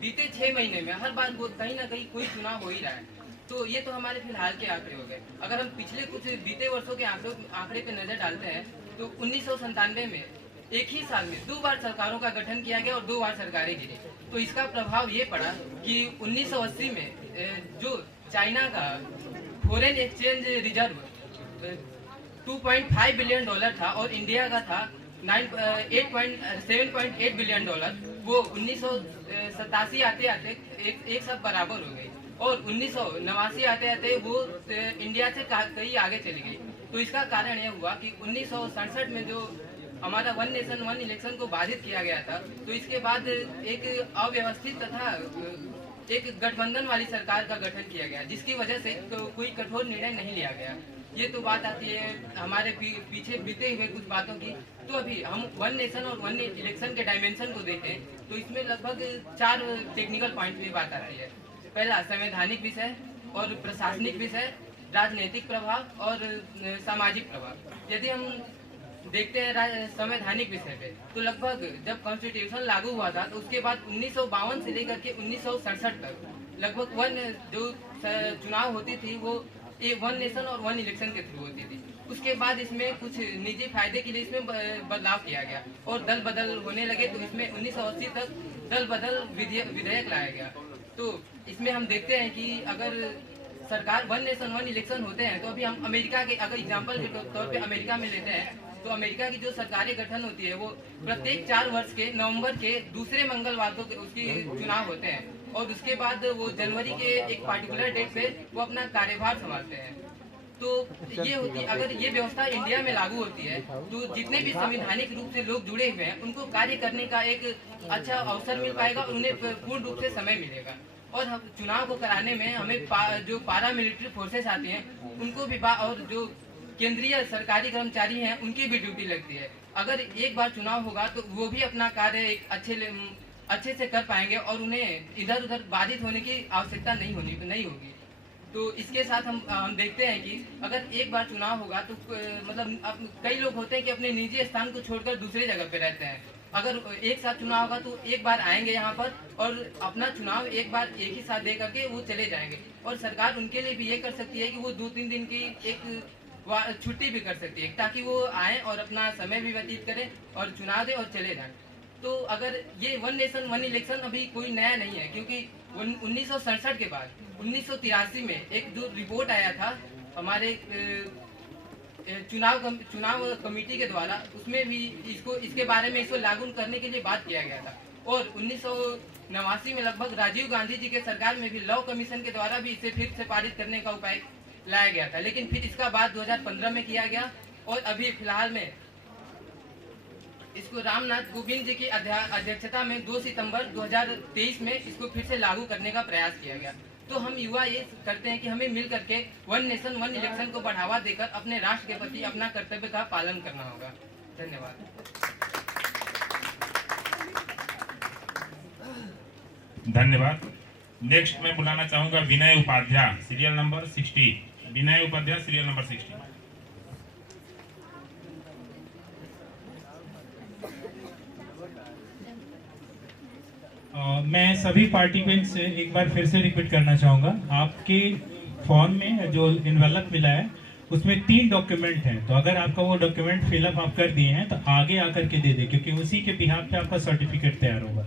बीते 6 महीने में हर बार कहीं ना कहीं कोई चुनाव हो ही रहा है। तो ये तो हमारे फिलहाल के आंकड़े हो गए। अगर हम पिछले कुछ बीते वर्षों के आंकड़े पे नजर डालते हैं तो 1997 में एक ही साल में 2 बार सरकारों का गठन किया गया और 2 बार सरकारें गिरी। तो इसका प्रभाव ये पड़ा कि 1980 में जो चाइना का foreign exchange reserve 2.5 billion dollar था और इंडिया का था 7.8 बिलियन डॉलर, वो 1987 आते आते एक सब बराबर हो गई और 1989 आते आते वो इंडिया से कहीं आगे चली गई। तो इसका कारण यह हुआ कि 1967 में जो हमारा वन नेशन वन इलेक्शन को बाधित किया गया था, तो इसके बाद एक अव्यवस्थित तथा एक गठबंधन वाली सरकार का गठन किया गया, जिसकी वजह से तो कोई कठोर निर्णय नहीं लिया गया। ये तो बात आती है हमारे पीछे बीते हुए कुछ बातों की। तो अभी हम वन नेशन और वन इलेक्शन के डायमेंशन को देखें तो इसमें लगभग 4 टेक्निकल पॉइंट पे बात आती है। पहला संवैधानिक विषय और प्रशासनिक विषय, राजनीतिक प्रभाव और सामाजिक प्रभाव। यदि हम देखते हैं संवैधानिक विषय पे, तो लगभग जब कॉन्स्टिट्यूशन लागू हुआ था तो उसके बाद 1952 से लेकर के 1967 तक लगभग जो चुनाव होती थी वो वन नेशन और वन इलेक्शन के थ्रू होती थी। उसके बाद इसमें कुछ निजी फायदे के लिए इसमें बदलाव किया गया और दल बदल होने लगे, तो इसमें 1980 तक दल बदल विधेयक लाया गया। तो इसमें हम देखते हैं कि अगर सरकार वन नेशन वन इलेक्शन होते हैं तो अभी हम अमेरिका के अगर एग्जाम्पल के तौर पे अमेरिका में लेते हैं तो अमेरिका की जो सरकारी गठन होती है वो प्रत्येक 4 वर्ष के नवंबर के दूसरे मंगलवार को उसकी चुनाव होते हैं और उसके बाद वो जनवरी के एक पार्टिकुलर डेट पे वो अपना कार्यभार संभालते हैं। तो ये होती अगर ये व्यवस्था इंडिया में लागू होती है तो जितने भी संवैधानिक रूप से लोग जुड़े हुए हैं उनको कार्य करने का एक अच्छा अवसर मिल पाएगा और उन्हें पूर्ण रूप से समय मिलेगा। और हम चुनाव को कराने में हमें जो पारा मिलिट्री फोर्सेस आती हैं उनको भी और जो केंद्रीय सरकारी कर्मचारी हैं उनकी भी ड्यूटी लगती है। अगर एक बार चुनाव होगा तो वो भी अपना कार्य एक अच्छे से कर पाएंगे और उन्हें इधर उधर बाधित होने की आवश्यकता नहीं होगी। तो इसके साथ हम देखते हैं कि अगर एक बार चुनाव होगा तो मतलब कई लोग होते हैं कि अपने निजी स्थान को छोड़कर दूसरे जगह पे रहते हैं। अगर एक साथ चुनाव होगा तो एक बार आएंगे यहाँ पर और अपना चुनाव एक बार एक ही साथ दे करके वो चले जाएंगे। और सरकार उनके लिए भी ये कर सकती है कि वो 2-3 दिन की एक छुट्टी भी कर सकती है ताकि वो आए और अपना समय भी व्यतीत करें और चुनाव दे और चले जाएं। तो अगर ये वन नेशन वन इलेक्शन अभी कोई नया नहीं है, क्योंकि 1967 के बाद 1983 में एक जो रिपोर्ट आया था हमारे चुनाव कमेटी के द्वारा, उसमें भी इसके बारे में इसको लागू करने के लिए बात किया गया था। और 1989 में लगभग राजीव गांधी जी के सरकार में भी लॉ कमीशन के द्वारा भी इसे फिर से पारित करने का उपाय लाया गया था, लेकिन फिर इसका बाद 2015 में किया गया और अभी फिलहाल में इसको रामनाथ कोविंद जी की अध्यक्षता में 2 सितंबर 2023 में इसको फिर से लागू करने का प्रयास किया गया। तो हम युवा ये करते हैं कि हमें मिल करके वन नेशन वन इलेक्शन को बढ़ावा देकर अपने राष्ट्र के प्रति अपना कर्तव्य का पालन करना होगा। धन्यवाद। धन्यवाद। नेक्स्ट मैं बुलाना चाहूंगा विनय उपाध्याय, सीरियल नंबर 60। विनय उपाध्याय, सीरियल नंबर 60। मैं सभी पार्टिसिपेंट्स से एक बार फिर से रिपीट करना चाहूँगा, आपके फॉर्म में जो इन्वेलप मिला है उसमें 3 डॉक्यूमेंट हैं। तो अगर आपका वो डॉक्यूमेंट फिलअप आप कर दिए हैं तो आगे आकर के दे दें, क्योंकि उसी के बिहाफ पे आपका सर्टिफिकेट तैयार होगा।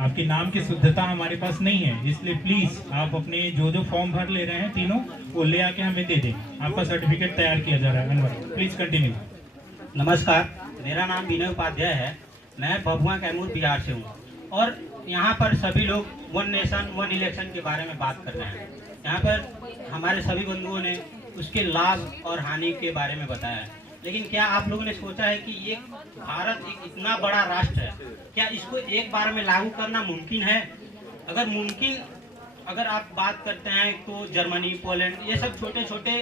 आपके नाम की शुद्धता हमारे पास नहीं है, इसलिए प्लीज़ आप अपने जो फॉर्म भर ले रहे हैं तीनों वो ले आके हमें दे दें। आपका सर्टिफिकेट तैयार किया जा रहा है। Anwar please continue. नमस्कार, मेरा नाम विनय उपाध्याय है। मैं भभुआ कैमूर बिहार से हूँ और यहाँ पर सभी लोग वन नेशन वन इलेक्शन के बारे में बात कर रहे हैं। यहाँ पर हमारे सभी बंधुओं ने उसके लाभ और हानि के बारे में बताया है, लेकिन क्या आप लोगों ने सोचा है कि ये भारत एक इतना बड़ा राष्ट्र है, क्या इसको एक बार में लागू करना मुमकिन है? अगर आप बात करते हैं तो जर्मनी, पोलैंड, ये सब छोटे छोटे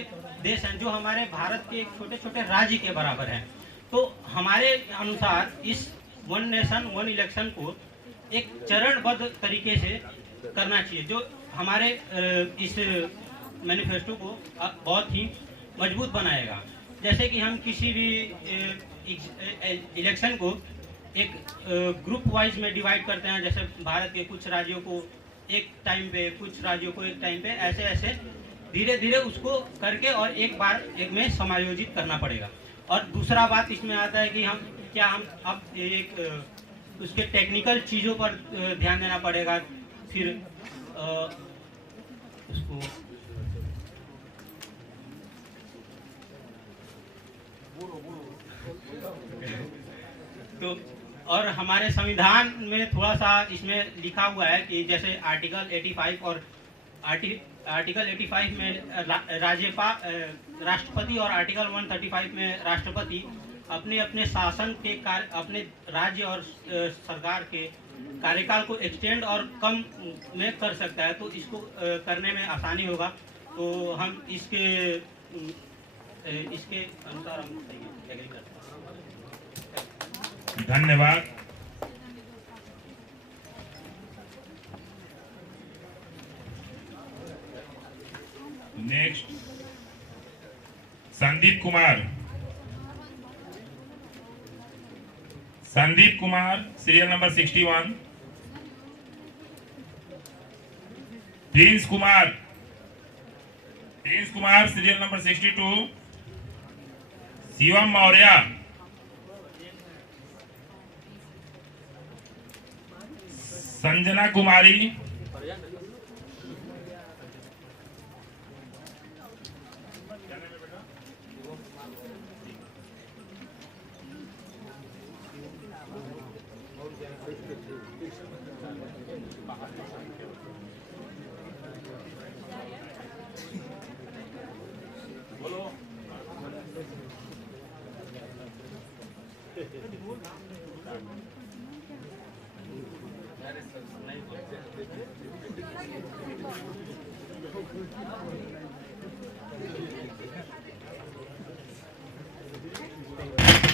देश हैं जो हमारे भारत के छोटे छोटे राज्य के बराबर हैं। तो हमारे अनुसार इस वन नेशन वन इलेक्शन को एक चरणबद्ध तरीके से करना चाहिए, जो हमारे इस मैनिफेस्टो को बहुत ही मजबूत बनाएगा। जैसे कि हम किसी भी इलेक्शन को एक ग्रुप वाइज में डिवाइड करते हैं, जैसे भारत के कुछ राज्यों को एक टाइम पे, कुछ राज्यों को एक टाइम पे, ऐसे ऐसे धीरे धीरे उसको करके और एक बार एक में समायोजित करना पड़ेगा। और दूसरा बात इसमें आता है कि हम अब एक उसके टेक्निकल चीज़ों पर ध्यान देना पड़ेगा। फिर उसको तो और हमारे संविधान में थोड़ा सा इसमें लिखा हुआ है कि जैसे आर्टिकल 85 और आर्टिकल 85 में राष्ट्रपति और आर्टिकल 135 में राष्ट्रपति अपने अपने शासन के कार्य, अपने राज्य और सरकार के कार्यकाल को एक्सटेंड और कम में कर सकता है। तो इसको करने में आसानी होगा। तो हम इसके अनुसार हम एग्री करते हैं। धन्यवाद। Next Sandeep Kumar, serial number 61। Prince Kumar serial number 62। Shivam Maurya, Sanjana Kumari,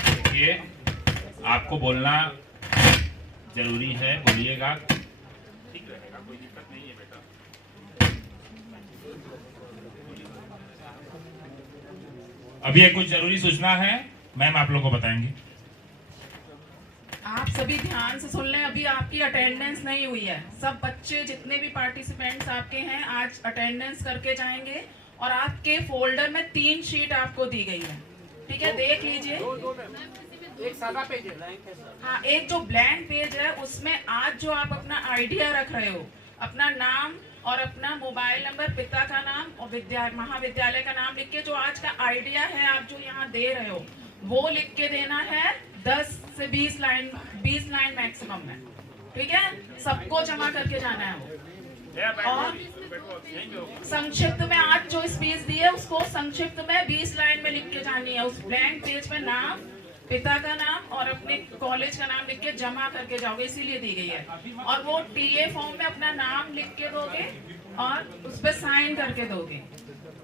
देखिए आपको बोलना जरूरी है, बोलिएगा, ठीक रहेगा, कोई दिक्कत नहीं है बेटा। अभी एक कुछ जरूरी सूचना है, मैम आप लोग को बताएंगे। आप सभी ध्यान से सुन लें, अभी आपकी अटेंडेंस नहीं हुई है। सब बच्चे जितने भी पार्टिसिपेंट्स आपके हैं आज अटेंडेंस करके जाएंगे और आपके फोल्डर में 3 शीट आपको दी गई है, ठीक है, देख लीजिए। एक सादा पेज है। हाँ, एक जो ब्लैंक पेज है उसमें आज जो आप अपना आइडिया रख रहे हो, अपना नाम और अपना मोबाइल नंबर, पिता का नाम और महाविद्यालय का नाम लिख के जो आज का आइडिया है आप जो यहाँ दे रहे हो वो लिख के देना है। 10 से 20 लाइन मैक्सिमम है, ठीक है, सबको जमा करके जाना है वो। और संक्षिप्त में आज जो स्पीच दी है उसको संक्षिप्त में 20 लाइन में लिख के जानी है। उस ब्लैंक पेज पे नाम, पिता का नाम और अपने कॉलेज का नाम लिख के जमा करके जाओगे, इसीलिए दी गई है। और वो टीए फॉर्म में अपना नाम लिख के दोगे और उस पर साइन करके दोगे।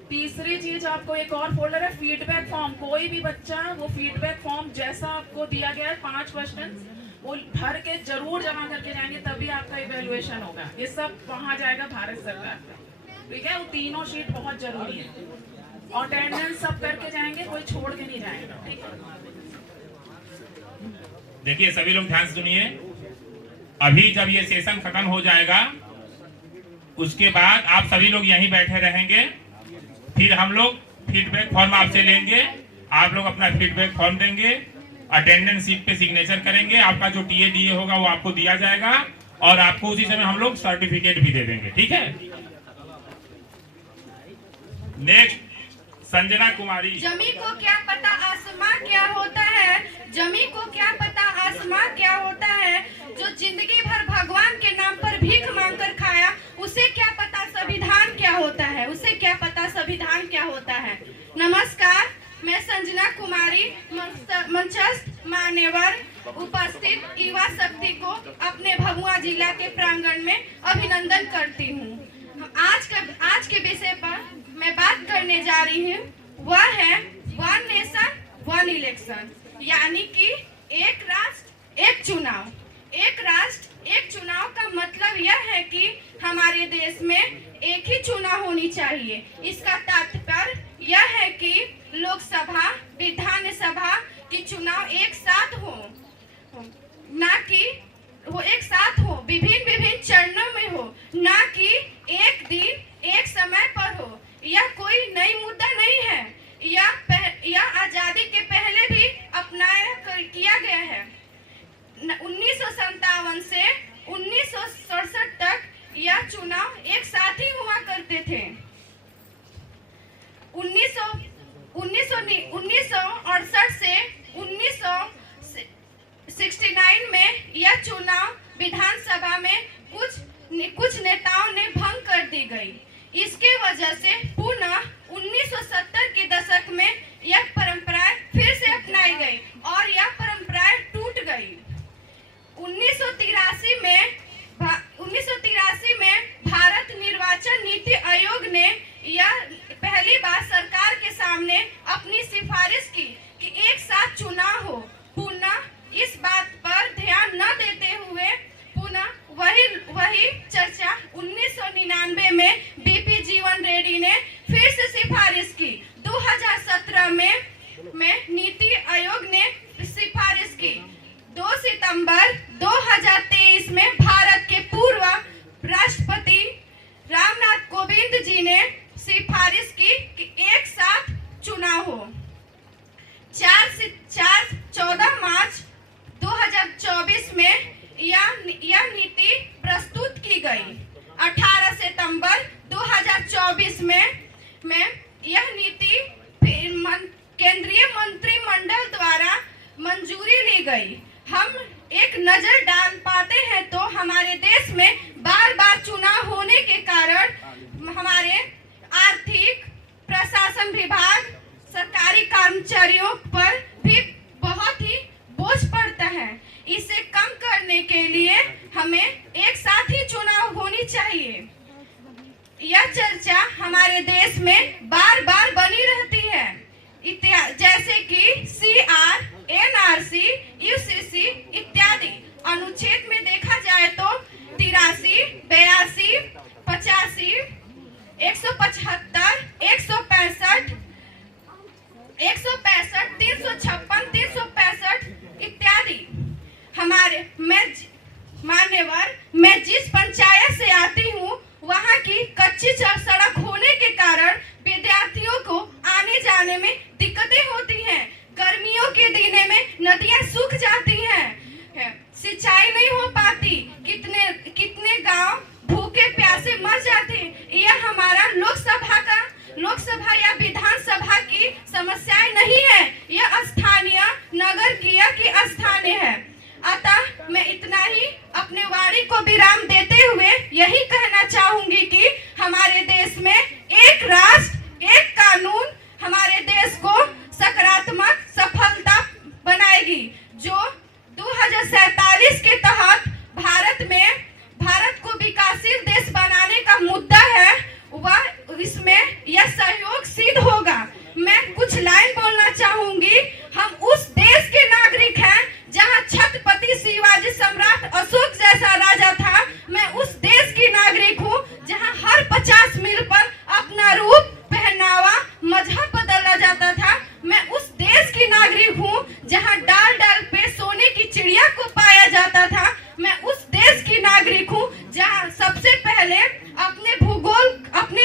तीसरी चीज, आपको एक और फोल्डर है फीडबैक फॉर्म। कोई भी बच्चा वो फीडबैक फॉर्म जैसा आपको दिया गया है 5 क्वेश्चन वो भर के जरूर जमा करके जाएंगे, तभी आपका इवैल्यूएशन होगा। ये सब वहाँ जाएगा भारत सरकार का, ठीक है। वो तीनों शीट बहुत जरूरी है। अटेंडेंस सब करके जाएंगे, कोई छोड़ के नहीं जाएगा, ठीक है। देखिए सभी लोग ध्यान से सुनिए, अभी जब ये सेशन खत्म हो जाएगा उसके बाद आप सभी लोग यहीं बैठे रहेंगे, फिर हम लोग फीडबैक फॉर्म आपसे लेंगे, आप लोग अपना फीडबैक फॉर्म देंगे, अटेंडेंस शीट पे सिग्नेचर करेंगे, आपका जो टीए डीए होगा वो आपको दिया जाएगा और आपको उसी समय हम लोग सर्टिफिकेट भी दे देंगे, ठीक है। नेक्स्ट संजना कुमारी। जमी को क्या पता आसमां क्या होता है, जमी को क्या पता आसमां क्या होता है, जो जिंदगी भर भगवान के नाम पर भीख मांगकर खाया उसे क्या पता संविधान क्या होता है, उसे क्या पता संविधान क्या होता है। नमस्कार, मैं संजना कुमारी मंचस्थ मान्यवर उपस्थित युवा शक्ति को अपने भभुआ जिला के प्रांगण में अभिनंदन करती हूँ। आज के विषय पर मैं बात करने जा रही हूँ, वह है 1 नेशन 1 इलेक्शन, यानी कि एक राष्ट्र एक चुनाव। एक राष्ट्र एक चुनाव का मतलब यह है कि हमारे देश में एक ही चुनाव होनी चाहिए। इसका तात्पर्य यह है कि लोकसभा विधानसभा की चुनाव एक साथ हो, ना कि वो एक साथ हो, विभिन्न चरणों में हो, ना कि एक दिन एक समय पर हो। यह कोई नई मुद्दा नहीं है, यह आजादी के पहले भी अपनाया किया गया है। 1957 से 1967 तक यह चुनाव एक साथ ही हुआ करते थे। 1968 से 1969 में यह चुनाव विधानसभा में कुछ नेताओं ने भंग कर दी गई। इसके वजह से पुनः 1970 के दशक में यह परंपरा फिर से अपनाई गई और यह परंपरा टूट गई। 1983 में भारत निर्वाचन नीति आयोग ने यह पहली बार सरकार के सामने अपनी सिफारिश की कि एक साथ चुनाव हो। पुनः इस बात पर ध्यान न देते हुए पुनः वही चर्चा 1999 में बीपी जीवन रेड्डी ने फिर से सिफारिश की। 2017 में नीति आयोग ने सिफारिश की। 2 सितंबर 2023 में भारत के पूर्व राष्ट्रपति रामनाथ एक नजर डाल पाते हैं तो हमारे देश में बार बार चुनाव होने के कारण हमारे आर्थिक प्रशासन विभाग सरकारी कर्मचारियों पर भी बहुत ही बोझ पड़ता है। इसे कम करने के लिए हमें एक साथ ही चुनाव होनी चाहिए। यह चर्चा हमारे देश में बार बार बनी रहती है, जैसे कि CR, NRC, UCC इत्यादि। अनुच्छेद में देखा जाए तो 83, 82, 85, 175, 165, 356, 365 इत्यादि। हमारे मैं जिस पंचायत से आती हूँ वहाँ की कच्ची सड़क होने के कारण विद्यार्थियों को आने जाने में दिक्कतें होती हैं। गर्मियों के दिनों में नदियाँ सूख जाती हैं, सिंचाई नहीं हो पाती, कितने गांव भूखे प्यासे मर जाते हैं। यह हमारा लोकसभा या विधानसभा की समस्याएं नहीं है, यह स्थानीय नगरीय की स्थानीय है। अतः मैं इतना ही अपने वाणी को विराम देते हुए यही कहना चाहूंगी कि हमारे देश में एक राष्ट्र एक कानून हमारे देश को सकारात्मक सफलता बनाएगी। जो 2047 के तहत भारत को विकासशील देश बनाने का मुद्दा है, वह इसमें यह सहयोग सिद्ध होगा। मैं कुछ लाइन बोलना चाहूंगी। हम उस देश के नागरिक हैं जहां छत्रपति शिवाजी सम्राट अशोक जैसा राजा था। मैं उस देश की नागरिक हूं जहां हर 50 मील पर अपना रूप, पहनावा, मजहब बदला जाता था। मैं उस देश की नागरिक हूं जहां डाल डाल पे सोने की चिड़िया को पाया जाता था। मैं उस देश की नागरिक हूं जहां सबसे पहले अपने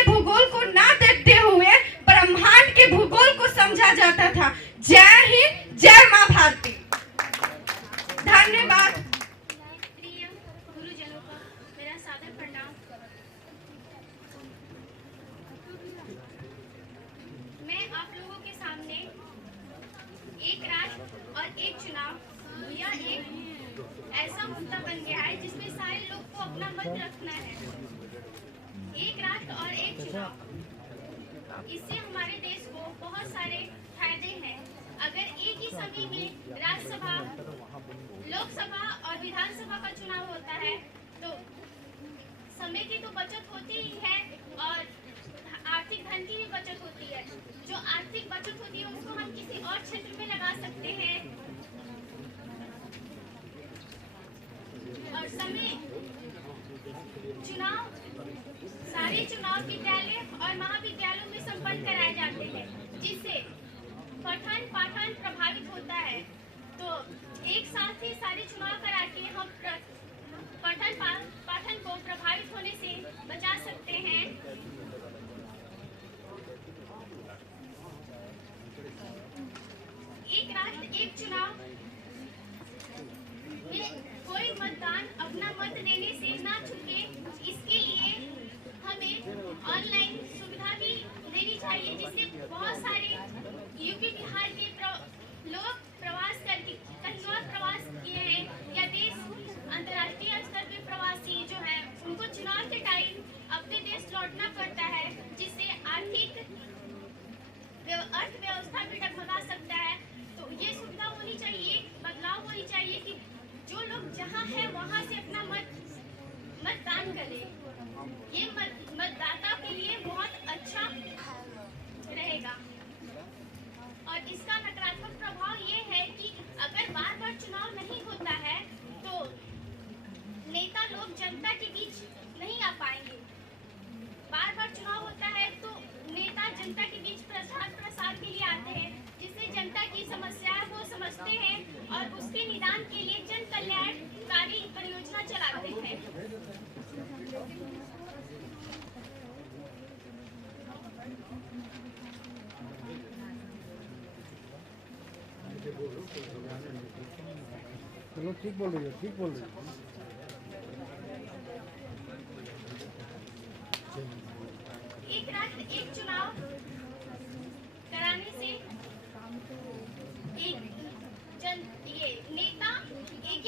भूगोल को ना देखते हुए ब्रह्मांड के भूगोल को समझा जाता था। जय हिंद, जय मां भारती। धन्यवाद। प्रिय गुरुजनों का मेरा सादर प्रणाम। मैं आप लोगों के सामने एक राष्ट्र और एक चुनाव, यह एक ऐसा मुद्दा बन गया है जिसमें सारे लोग को अपना मत रखना है। एक राष्ट्र और एक चुनाव, इससे हमारे देश को बहुत सारे फायदे हैं। अगर एक ही समय में राज्यसभा, लोकसभा और विधानसभा का चुनाव होता है तो समय की तो बचत होती ही है और आर्थिक धन की भी बचत होती है। जो आर्थिक बचत होती है उसको हम किसी और क्षेत्र में लगा सकते हैं और सारे चुनाव विद्यालय और महाविद्यालयों में संपन्न कराए जाते हैं, जिससे पठन पाठन प्रभावित होता है। तो एक साथ ही सारे चुनाव करा के हम पठन पाठन को प्रभावित होने से बचा सकते हैं। एक राष्ट्र एक चुनाव में कोई मतदान अपना मत देने से ना चूके, इसके लिए हमें ऑनलाइन सुविधा भी देनी चाहिए, जिससे बहुत सारे यूपी बिहार के लोग प्रवास करके कहीं और प्रवास किए हैं या देश अंतर्राष्ट्रीय स्तर पे प्रवासी जो है उनको चुनाव के टाइम अपने देश लौटना पड़ता है, जिससे आर्थिक अर्थव्यवस्था भी डगमगा सकता है। तो ये सुविधा होनी चाहिए, बदलाव होनी चाहिए कि जो लोग जहाँ है वहाँ से अपना मतदान करें। ये मतदाता के लिए बहुत अच्छा रहेगा। और इसका नकारात्मक प्रभाव ये है कि अगर बार बार चुनाव नहीं होता है तो नेता लोग जनता के बीच नहीं आ पाएंगे। बार बार चुनाव होता है तो नेता जनता के बीच प्रसार के लिए आते हैं, जिससे जनता की समस्याएं वो समझते हैं और उसके निदान के लिए जन कल्याणकारी परियोजना चलाते हैं। चलो ठीक बोल रही हो, ठीक बोल रही हो। एक राष्ट्र एक चुनाव कराने से ये नेता एक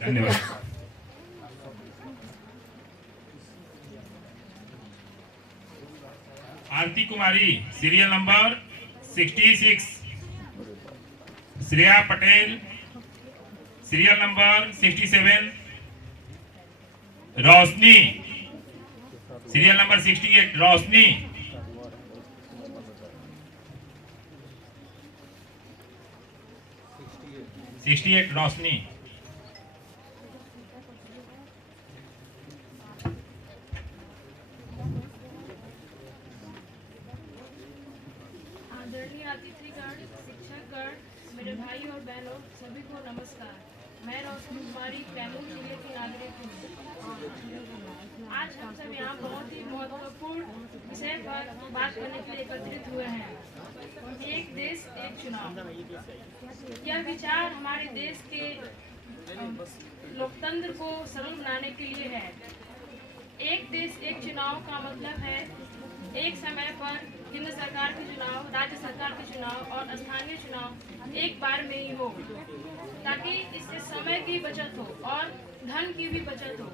धन्यवाद। Aarti Kumari serial number 66, Shreya Patel serial number 67, Roshni serial number 68, Roshni 68, Roshni. आदरणीय अतिथिगण, शिक्षकगण, मेरे भाई और बहनों, सभी को नमस्कार। मैं रोशनी कुमारी कैमूर जिले की नागरिक हूँ। आज हम सब यहाँ बहुत ही महत्वपूर्ण विषय पर बात करने के लिए एकत्रित हुए हैं। एक देश एक चुनाव। यह विचार हमारे देश के लोकतंत्र को सरल बनाने के लिए है। एक देश एक चुनाव का मतलब है एक समय पर केंद्र सरकार के चुनाव, राज्य सरकार के चुनाव और स्थानीय चुनाव एक बार में ही हो, ताकि इससे समय की बचत हो और धन की भी बचत हो।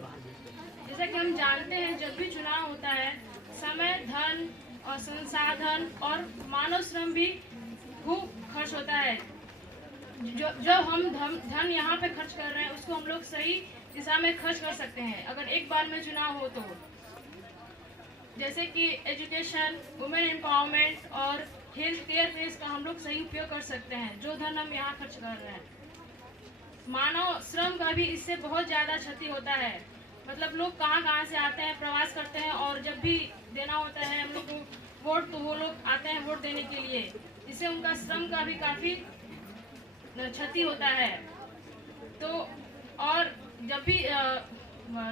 जैसा कि हम जानते हैं, जब भी चुनाव होता है समय, धन और संसाधन और मानव श्रम भी खूब खर्च होता है। जब हम धन यहाँ पे खर्च कर रहे हैं उसको हम लोग सही दिशा में खर्च कर सकते हैं अगर एक बार में चुनाव हो तो। जैसे कि एजुकेशन, वुमेन एम्पावरमेंट और हेल्थ केयर पे इसका हम लोग सही उपयोग कर सकते हैं, जो धन हम यहाँ खर्च कर रहे हैं। मानव श्रम का भी इससे बहुत ज़्यादा क्षति होता है। मतलब लोग कहाँ से आते हैं, प्रवास करते हैं और जब भी देना होता है हम लोग को वोट, तो वो लोग आते हैं वोट देने के लिए, इससे उनका श्रम का भी काफ़ी क्षति होता है। तो और जब भी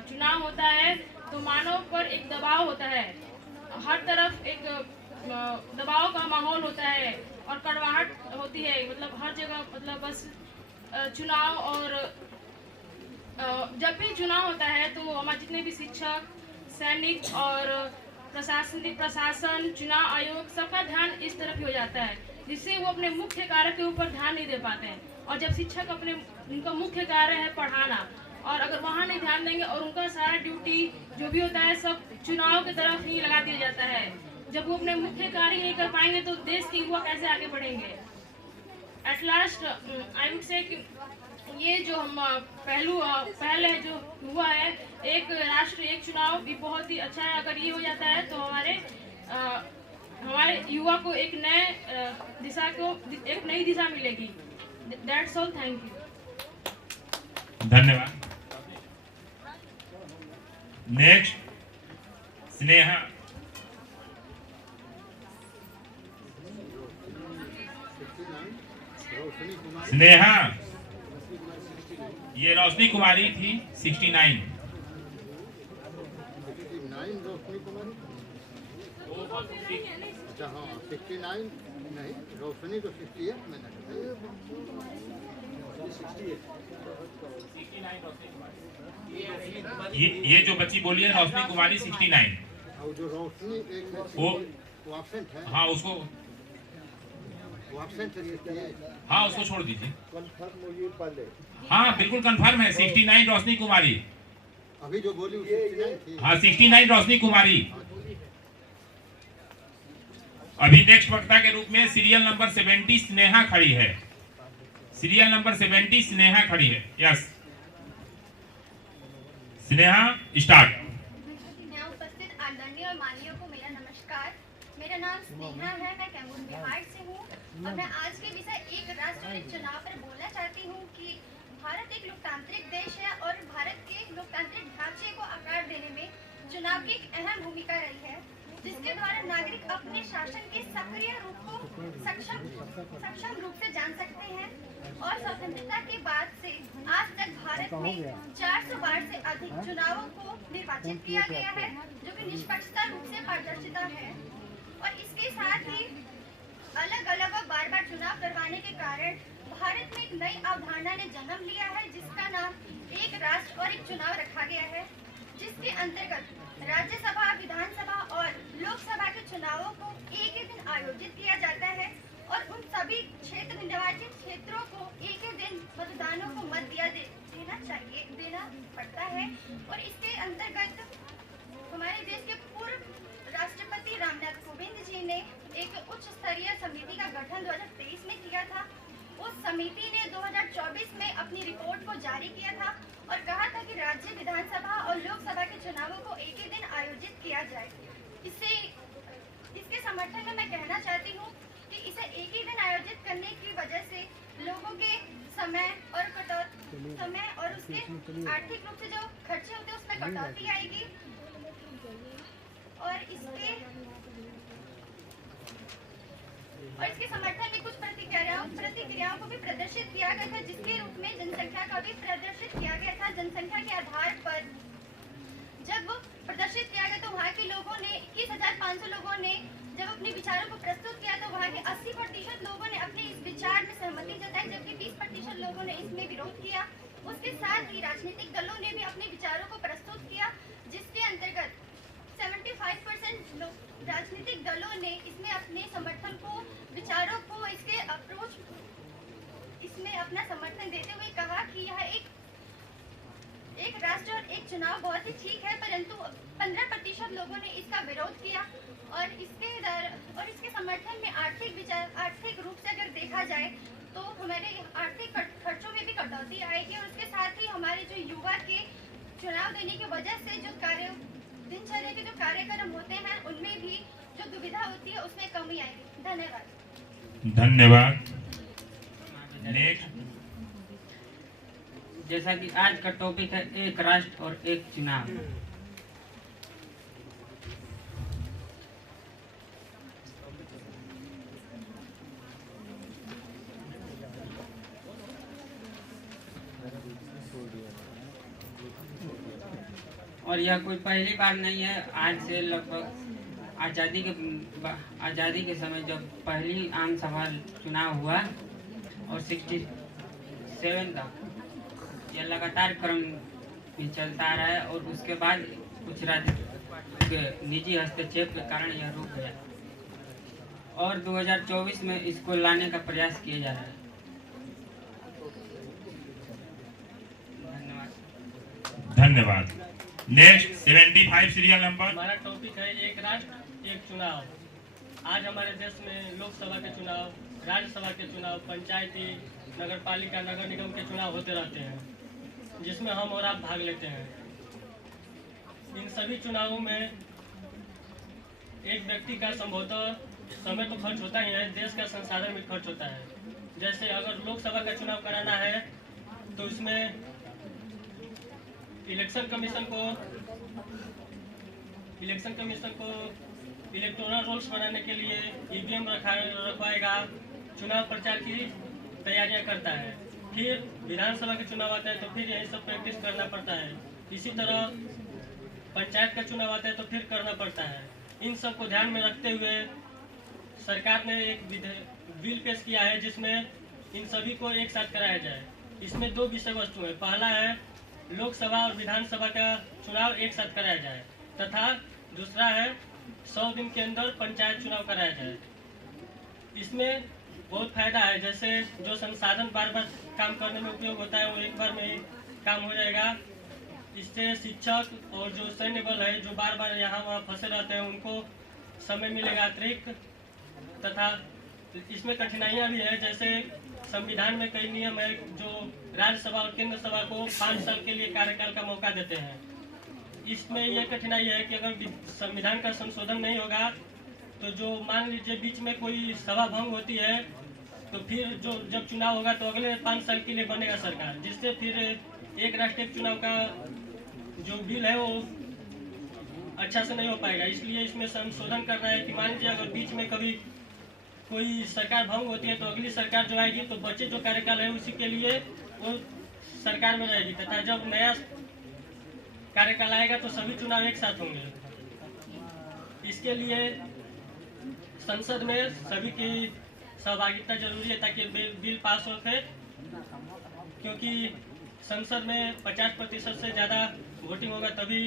चुनाव होता है तो मानव पर एक दबाव होता है, हर तरफ एक दबाव का माहौल होता है और कड़वाहट होती है। मतलब हर जगह मतलब बस चुनाव, और जब भी चुनाव होता है तो हमारे जितने भी शिक्षक, सैनिक और प्रशासन, चुनाव आयोग, सबका ध्यान इस तरफ ही हो जाता है, जिससे वो अपने मुख्य कार्य के ऊपर ध्यान नहीं दे पाते हैं। और जब शिक्षक उनका मुख्य कार्य है पढ़ाना, और अगर वहाँ नहीं ध्यान देंगे और उनका सारा ड्यूटी जो भी होता है सब चुनाव की तरफ ही लगा दिया जाता है, जब वो अपने मुख्य कार्य नहीं कर पाएंगे तो देश के युवा कैसे आगे बढ़ेंगे। At last I would say कि ये जो हम पहले जो हुआ है एक राष्ट्र एक चुनाव भी बहुत ही अच्छा है। अगर ये हो जाता है तो हमारे युवा को एक नई दिशा मिलेगी। That's all, thank you. धन्यवाद। नेक्स्ट स्नेहा। स्नेहा, ये रोशनी कुमारी थी 69। रोशनी कुमारी, अच्छा हाँ 69 नहीं, रोशनी तो 68 मैंने ये जो बच्ची बोली है रोशनी कुमारी 69। और जो रोशनी एक वो एब्सेंट है, हाँ उसको, वो एब्सेंट है 68। हाँ उसको छोड़ दीजिए। कंफर्म होइए पहले। हाँ बिल्कुल कंफर्म है 69 रोशनी कुमारी। अभी जो बोली 69 थी। हाँ 69 रोशनी कुमारी। अभी नेक्स्ट वक्ता के रूप में सीरियल नंबर 70 स्नेहा खड़ी है। सीरियल नंबर 70 स्नेहा खड़ी है। Yes Sneha, start. यहाँ उपस्थित आदरणीय और माननीय को मेरा नमस्कार। मेरा नाम स्नेहा है, मैं कैमूर बिहार से हूँ और मैं आज के विषय एक राष्ट्र एक चुनाव पर बोलना चाहती हूँ कि भारत एक लोकतांत्रिक देश है और भारत के लोकतांत्रिक ढांचे को आकार देने में चुनाव की एक अहम भूमिका रही है, जिसके द्वारा नागरिक अपने शासन के सक्रिय रूप को सक्षम रूप से जान सकते हैं। और स्वतंत्रता के बाद से आज तक भारत में 400 बार से अधिक चुनावों को निर्वाचित किया गया है, जो कि निष्पक्षता रूप से पारदर्शिता है। और इसके साथ ही अलग अलग और बार बार चुनाव करवाने के कारण भारत में एक नई अवधारणा ने जन्म लिया है, जिसका नाम एक राष्ट्र और एक चुनाव रखा गया है, जिसके अंतर्गत राज्यसभा, विधानसभा और लोकसभा के चुनावों को एक ही दिन आयोजित किया जाता है और उन सभी क्षेत्र निर्वाचित क्षेत्रों को एक ही दिन मतदानों को मत देना पड़ता है। और इसके अंतर्गत हमारे देश के पूर्व राष्ट्रपति रामनाथ कोविंद जी ने एक उच्च स्तरीय समिति का गठन 2023 में किया था। उस समिति ने 2024 में अपनी रिपोर्ट को जारी किया था और कहा था कि राज्य विधानसभा और लोकसभा के चुनावों को एक ही दिन आयोजित किया जाए। इसके समर्थन में मैं कहना चाहती हूँ कि इसे एक ही दिन आयोजित करने की वजह से लोगों के समय और उसके आर्थिक रूप से जो खर्चे होते हैं उसमें कटौती आएगी। और इसके समर्थन में कुछ प्रतिक्रियाओं को भी प्रदर्शित किया गया था, जिसके रूप में जनसंख्या का भी प्रदर्शित किया गया था। जनसंख्या के आधार पर जब प्रदर्शित किया गया तो वहाँ के लोगों ने 21,500 लोगों ने जब अपने विचारों को प्रस्तुत किया तो वहाँ के 80% लोगों ने अपने इस विचार में सहमति जताई, जबकि 20% लोगों ने इसमें विरोध किया। उसके साथ ही राजनीतिक दलों ने भी अपने विचारों को प्रस्तुत किया, जिसके अंतर्गत 75% राजनीतिक दलों ने इसमें अपने समर्थन को, विचारों को, इसके अप्रोच, इसमें अपना समर्थन देते हुए कहा कि यह एक राष्ट्र और एक चुनाव बहुत ही ठीक है, परंतु 15% लोगों ने इसका विरोध किया। और इसके समर्थन में आर्थिक रूप से अगर देखा जाए तो हमारे आर्थिक खर्चों में भी कटौती आएगी। और उसके साथ ही हमारे जो युवा के चुनाव देने की वजह से जो दिनचर्या के जो कार्यक्रम होते हैं उनमें भी जो दुविधा होती है उसमें कमी आएगी। धन्यवाद। नेक्स्ट। जैसा कि आज का टॉपिक है एक राष्ट्र और एक चुनाव। और यह कोई पहली बार नहीं है। आज से लगभग आज़ादी के समय जब पहली आम सभा चुनाव हुआ और 67 तक यह लगातार क्रम में चलता आ रहा है और उसके बाद कुछ राज्य के निजी हस्तक्षेप के कारण यह रुक गया और 2024 में इसको लाने का प्रयास किया जा रहा है। धन्यवाद। Next 75 serial number. हमारा टॉपिक है एक राष्ट्र एक चुनाव। आज हमारे देश में लोकसभा के चुनाव, राज्यसभा के चुनाव, पंचायती, नगर पालिका, नगर निगम के चुनाव होते रहते हैं, जिसमें हम और आप भाग लेते हैं। इन सभी चुनावों में एक व्यक्ति का संभवतः समय तो खर्च होता ही है, देश का संसाधन भी खर्च होता है। जैसे अगर लोकसभा का चुनाव कराना है तो इसमें इलेक्शन कमीशन को इलेक्टोरल रोल्स बनाने के लिए ईवीएम रखवाएगा, चुनाव प्रचार की तैयारियां करता है। फिर विधानसभा के चुनाव आता है तो फिर यही सब प्रैक्टिस करना पड़ता है। इसी तरह पंचायत का चुनाव आता है तो फिर करना पड़ता है। इन सब को ध्यान में रखते हुए सरकार ने एक बिल पेश किया है जिसमें इन सभी को एक साथ कराया जाए। इसमें दो विषय वस्तु है। पहला है लोकसभा और विधानसभा का चुनाव एक साथ कराया जाए तथा दूसरा है 100 दिन के अंदर पंचायत चुनाव कराया जाए। इसमें बहुत फायदा है, जैसे जो संसाधन बार बार काम करने में उपयोग होता है वो एक बार में ही काम हो जाएगा। इससे शिक्षक और जो सैन्य बल है जो बार बार यहाँ वहाँ फंसे रहते हैं उनको समय मिलेगा अतिरिक्त। तथा इसमें कठिनाइयाँ भी है, जैसे संविधान में कई नियम है जो राज्यसभा और केंद्र सभा को 5 साल के लिए कार्यकाल का मौका देते हैं। इसमें यह कठिनाई है कि अगर संविधान का संशोधन नहीं होगा तो जो मान लीजिए बीच में कोई सभा भंग होती है तो फिर जो जब चुनाव होगा तो अगले 5 साल के लिए बनेगा सरकार, जिससे फिर एक राष्ट्र एक चुनाव का जो बिल है वो अच्छा से नहीं हो पाएगा। इसलिए इसमें संशोधन करना है कि मान लीजिए अगर बीच में कभी कोई सरकार भंग होती है तो अगली सरकार जो आएगी तो बचे जो कार्यकाल है उसी के लिए वो सरकार में रहेगी तथा जब नया कार्यकाल आएगा तो सभी चुनाव एक साथ होंगे। इसके लिए संसद में सभी की सहभागिता जरूरी है ताकि बिल पास हो सके, क्योंकि संसद में 50% से ज़्यादा वोटिंग होगा तभी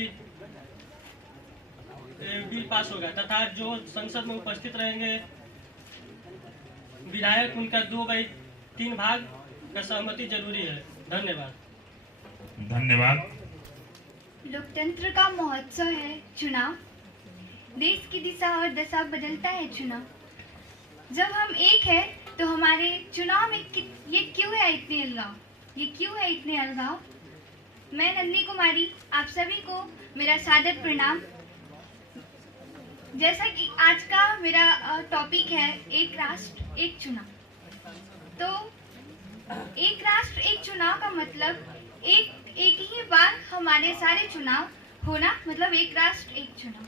बिल पास होगा। तथा जो संसद में उपस्थित रहेंगे विधायक उनका 2/3 भाग का सहमति जरूरी है। धन्यवाद। धन्यवाद। लोकतंत्र का महोत्सव है चुनाव। देश की दिशा और दशा बदलता है चुनाव। जब हम एक है तो हमारे चुनाव में ये क्यों है इतने अलगाव, ये क्यों है इतने अलगाव। मैं नंदी कुमारी, आप सभी को मेरा सादर प्रणाम। जैसा कि आज का मेरा टॉपिक है एक राष्ट्र एक चुनाव, तो एक राष्ट्र एक चुनाव का मतलब एक ही बार हमारे सारे चुनाव होना, मतलब एक राष्ट्र एक चुनाव।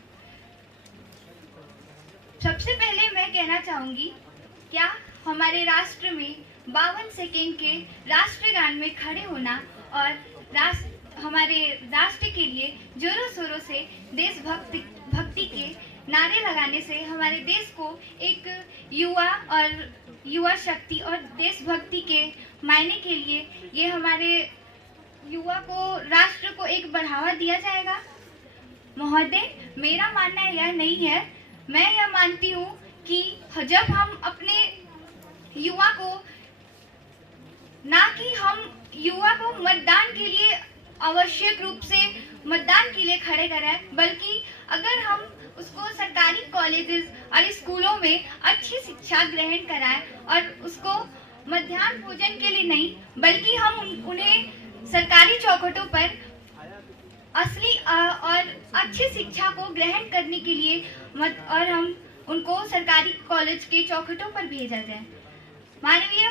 सबसे पहले मैं कहना चाहूंगी, क्या हमारे राष्ट्र में 52 सेकेंड के राष्ट्रगान में खड़े होना और हमारे राष्ट्र के लिए जोरों शोरों से देशभक्ति के नारे लगाने से हमारे देश को एक युवा शक्ति और देशभक्ति के मायने के लिए ये हमारे युवा को, राष्ट्र को एक बढ़ावा दिया जाएगा। महोदय, मेरा मानना यह नहीं है। मैं यह मानती हूँ कि जब हम अपने युवा को, ना कि हम युवा को मतदान के लिए आवश्यक रूप से मतदान के लिए खड़े कराएं, बल्कि अगर हम उसको सरकारी कॉलेजेस और स्कूलों में अच्छी शिक्षा ग्रहण कराएं और उसको मध्याह्न भोजन के लिए नहीं, बल्कि हम उन्हें सरकारी चौखटों पर असली और अच्छी शिक्षा को ग्रहण करने के लिए और हम उनको सरकारी कॉलेज के चौखटों पर भेजा जाए। माननीय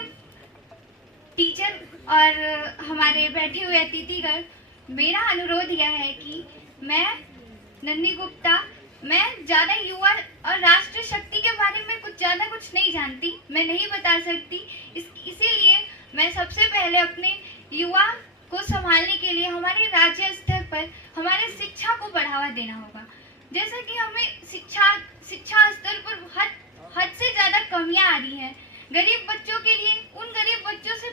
टीचर और हमारे बैठे हुए अतिथिगण, मेरा अनुरोध यह है कि मैं नंदी गुप्ता, मैं ज़्यादा युवा और राष्ट्र शक्ति के बारे में ज़्यादा कुछ नहीं जानती, मैं नहीं बता सकती। इसीलिए मैं सबसे पहले अपने युवा को संभालने के लिए हमारे राज्य स्तर पर हमारे शिक्षा को बढ़ावा देना होगा। जैसा कि हमें शिक्षा स्तर पर हद से ज़्यादा कमियां आ रही हैं। गरीब बच्चों के लिए, उन गरीब बच्चों से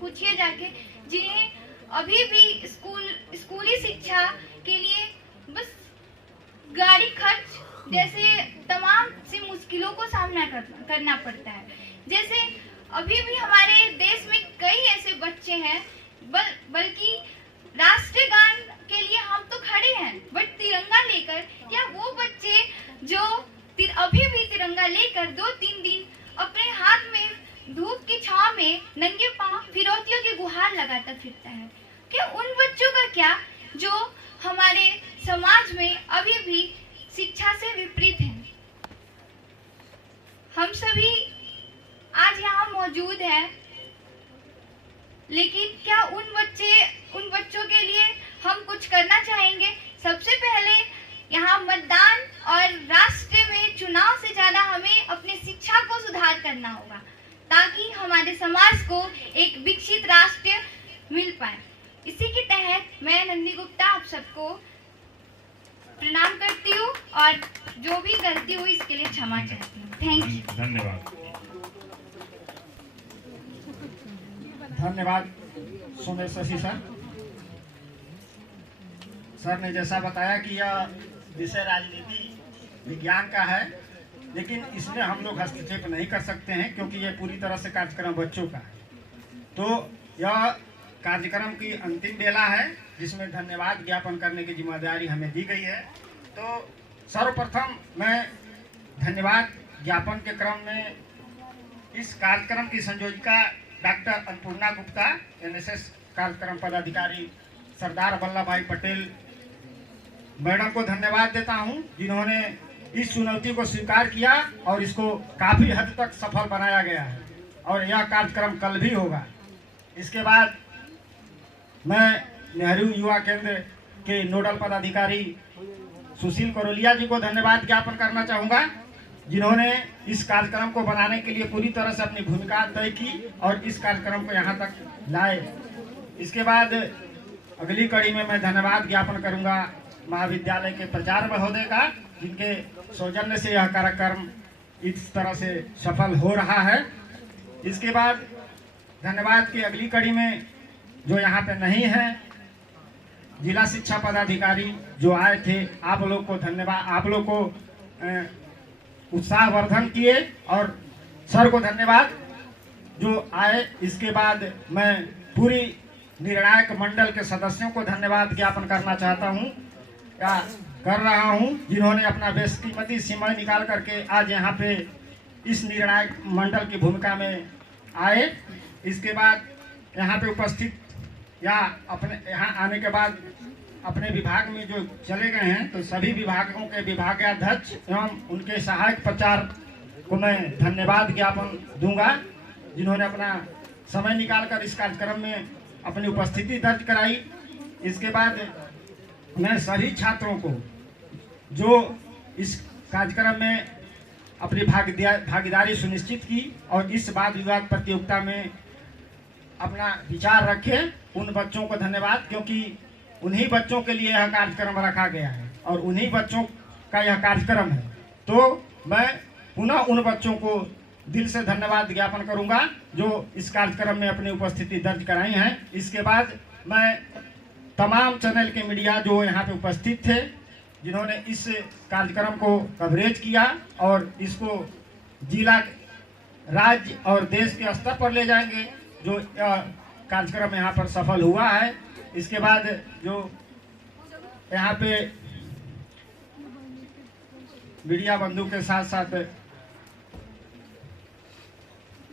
पूछिए जाके जिन्हें अभी भी स्कूली शिक्षा के लिए बस गाड़ी खर्च जैसे तमाम सी मुश्किलों को सामना करना पड़ता है। जैसे अभी भी हमारे देश में कई ऐसे बच्चे हैं, बल्कि राष्ट्रगान के लिए हम तो खड़े हैं, बट तिरंगा लेकर, क्या वो बच्चे जो अभी भी तिरंगा लेकर 2-3 दिन अपने हाथ में धूप की छांव में नंगे पांव फिरौतियों की गुहार लगाता फिरता है, क्या उन बच्चों का क्या जो हमारे समाज में अभी भी शिक्षा से विपरीत हैं। हम सभी आज यहाँ मौजूद हैं, लेकिन क्या उन बच्चों के लिए हम कुछ करना चाहेंगे। सबसे पहले यहाँ मतदान और राष्ट्र में चुनाव से ज़्यादा हमें अपनी शिक्षा को सुधार करना होगा, ताकि हमारे समाज को एक विकसित राष्ट्र मिल पाए। इसी के तहत मैं नंदी गुप्ता आप सबको प्रणाम करती हूँ और जो भी गलती हुई इसके लिए क्षमा चाहती हूँ। Thank you. धन्यवाद। धन्यवाद सुमेश शशि सर ने जैसा बताया कि यह विषय राजनीति विज्ञान का है, लेकिन इसमें हम लोग हस्तक्षेप नहीं कर सकते हैं क्योंकि यह पूरी तरह से कार्यक्रम बच्चों का है। तो यह कार्यक्रम की अंतिम बेला है जिसमें धन्यवाद ज्ञापन करने की जिम्मेदारी हमें दी गई है। तो सर्वप्रथम मैं धन्यवाद ज्ञापन के क्रम में इस कार्यक्रम की संयोजिका डॉक्टर अन्नपूर्णा गुप्ता, NSS कार्यक्रम पदाधिकारी सरदार वल्लभ भाई पटेल मैडम को धन्यवाद देता हूं, जिन्होंने इस चुनौती को स्वीकार किया और इसको काफ़ी हद तक सफल बनाया गया है और यह कार्यक्रम कल भी होगा। इसके बाद मैं नेहरू युवा केंद्र के नोडल पदाधिकारी सुशील करोलिया जी को धन्यवाद ज्ञापन करना चाहूँगा, जिन्होंने इस कार्यक्रम को बनाने के लिए पूरी तरह से अपनी भूमिका तय की और इस कार्यक्रम को यहाँ तक लाए। इसके बाद अगली कड़ी में मैं धन्यवाद ज्ञापन करूँगा महाविद्यालय के प्राचार्य महोदय का, जिनके सौजन्य से यह कार्यक्रम इस तरह से सफल हो रहा है। इसके बाद धन्यवाद की अगली कड़ी में जो यहाँ पे नहीं है, जिला शिक्षा पदाधिकारी जो आए थे, आप लोग को धन्यवाद, आप लोग को उत्साहवर्धन किए और सर को धन्यवाद। जो आए। इसके बाद मैं पूरी निर्णायक मंडल के सदस्यों को धन्यवाद ज्ञापन करना चाहता हूँ या कर रहा हूँ, जिन्होंने अपना बेशकीमती समय निकाल करके आज यहाँ पे इस निर्णायक मंडल की भूमिका में आए। इसके बाद यहाँ पे उपस्थित या अपने यहाँ आने के बाद अपने विभाग में जो चले गए हैं, तो सभी विभागों के विभागाध्यक्ष एवं उनके सहायक प्रचारक को मैं धन्यवाद ज्ञापन दूंगा, जिन्होंने अपना समय निकालकर इस कार्यक्रम में अपनी उपस्थिति दर्ज कराई। इसके बाद मैं सभी छात्रों को जो इस कार्यक्रम में अपनी भागीदारी सुनिश्चित की और इस वाद विवाद प्रतियोगिता में अपना विचार रखे, उन बच्चों को धन्यवाद, क्योंकि उन्हीं बच्चों के लिए यह कार्यक्रम रखा गया है और उन्हीं बच्चों का यह कार्यक्रम है। तो मैं पुनः उन बच्चों को दिल से धन्यवाद ज्ञापन करूंगा जो इस कार्यक्रम में अपनी उपस्थिति दर्ज कराई हैं। इसके बाद मैं तमाम चैनल के मीडिया जो यहाँ पे उपस्थित थे, जिन्होंने इस कार्यक्रम को कवरेज किया और इसको जिला, राज्य और देश के स्तर पर ले जाएंगे, जो कार्यक्रम यहाँ पर सफल हुआ है। इसके बाद जो यहाँ पे मीडिया बंधु के साथ साथ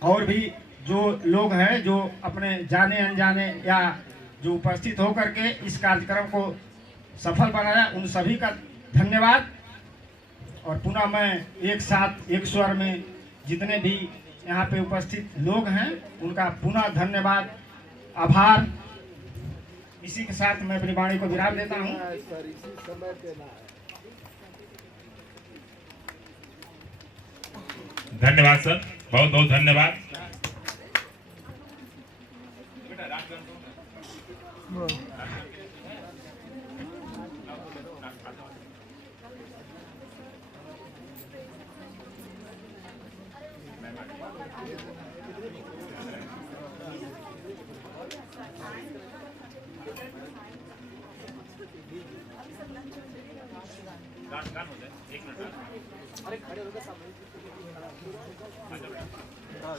और भी जो लोग हैं जो अपने जाने अनजाने या जो उपस्थित होकर के इस कार्यक्रम को सफल बनाया, उन सभी का धन्यवाद। और पुनः मैं एक साथ एक स्वर में जितने भी यहाँ पे उपस्थित लोग हैं उनका पुनः धन्यवाद, आभार। इसी के साथ मैं अपनी वाणी को विराम देता हूँ। धन्यवाद सर, बहुत बहुत धन्यवाद।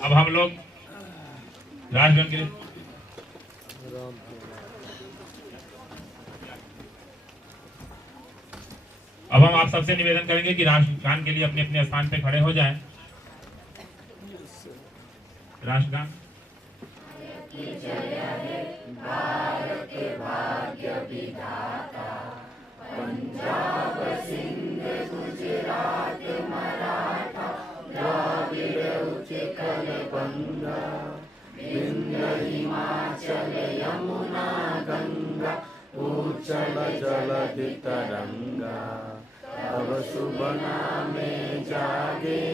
अब हम लोग राष्ट्रगान के लिए अब हम आप सबसे निवेदन करेंगे कि राष्ट्रगान के लिए अपने अपने स्थान पे खड़े हो जाएं। राष्ट्रगान। पंजाब सिंध गुजरात मराठा द्राविड़ उत्कल बंगा विंध्य हिमाचल यमुना गंगा उच्चल जलधि तरंगा। तब शुभ नामे जागे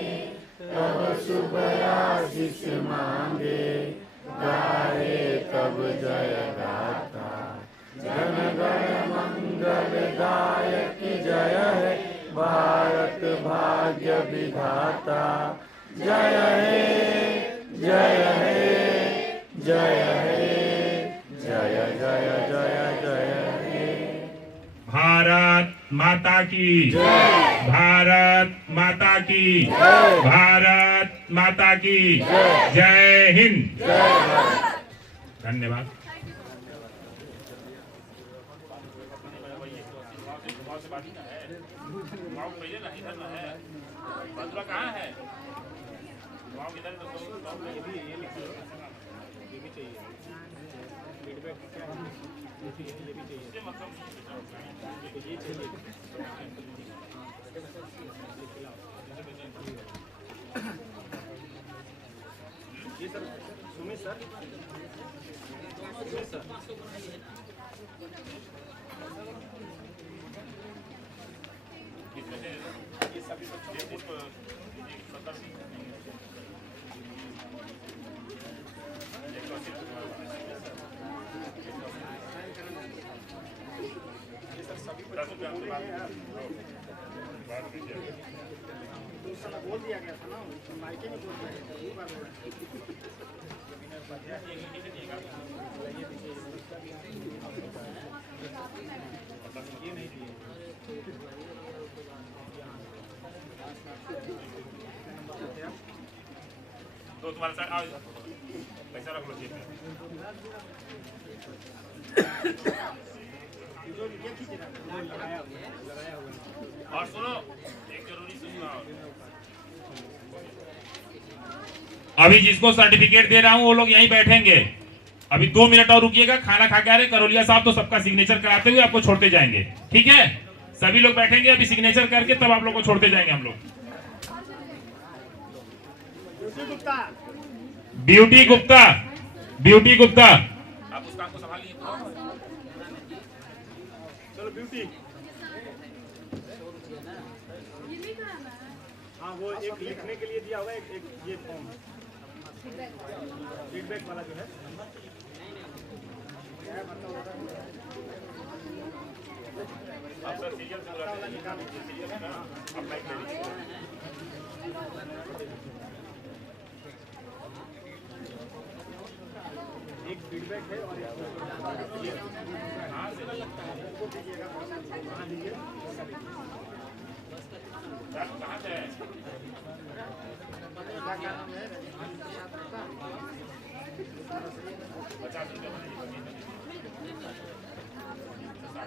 तब शुभ आशीष मांगे गाए तब जय गाथा। जन गण मंगल गायक जय है भारत भाग्य विधाता। जय है जय है जय है जय जय जय जय हे। भारत माता की जय। भारत माता की जय। भारत माता की जय। जय हिंद। जय। धन्यवाद। कहाँ है? ये सर सुमित सर ये सभी बोल दिया गया था ना, माइके में बोल दिया गया था, एक बार ये नहीं दिए तो तुम्हारे साथ पैसा रख लो जेब में। और सुनो, एक जरूरी सूचना और। अभी जिसको सर्टिफिकेट दे रहा हूँ वो लोग यहीं बैठेंगे। अभी 2 मिनट और रुकिएगा, खाना खा के आ रहे करोलिया साहब, तो सबका सिग्नेचर कराते हुए आपको छोड़ते जाएंगे, ठीक है? सभी लोग बैठेंगे, अभी सिग्नेचर करके तब आप लोग को छोड़ते जाएंगे हम लोग। ब्यूटी गुप्ता, ब्यूटी गुप्ता, आप उस काम को संभालिए। चलो ब्यूटी। हाँ वो एक लिखने के लिए दिया हुआ है, एक ये फॉर्म फीडबैक वाला जो है। आप सर सीरियल से बुला लीजिए, सीरियल है ना, आप माइक ले लीजिए। एक फीडबैक है और ये हाँ से लगता है वो दीजिएगा, हाँ दीजिए। कहाँ से है?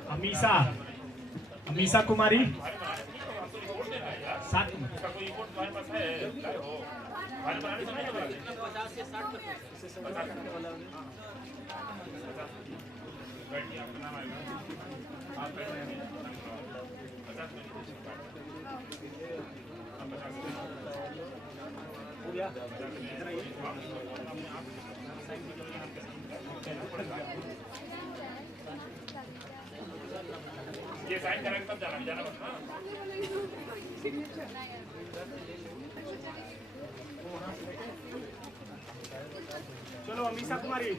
अमीषा, अमीषा कुमारी साथ में। उसका कोई रिपोर्ट तुम्हारे पास है? लाए हो? हमारे बनाने से नहीं होगा। 50 से 60%। बैठिए, आपका नाम आएगा, आप बैठ रहे हैं। 50 मिनट हो गया। ये साइन करेंगे तब जाना, जाना बस ना। चलो अमीषा कुमारी।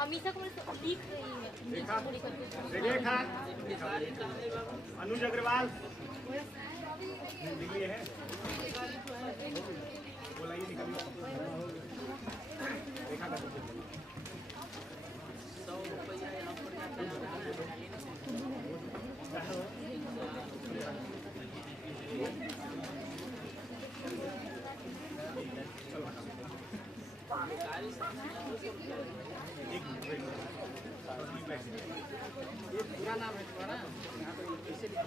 अमीषा कुमारी तो लिख रही है। रेखा, अनुज अग्रवाल ये है, बोलाइए निकलिए। रेखा का ये पूरा नाम है तुम्हारा, यहाँ पर कैसे लिखा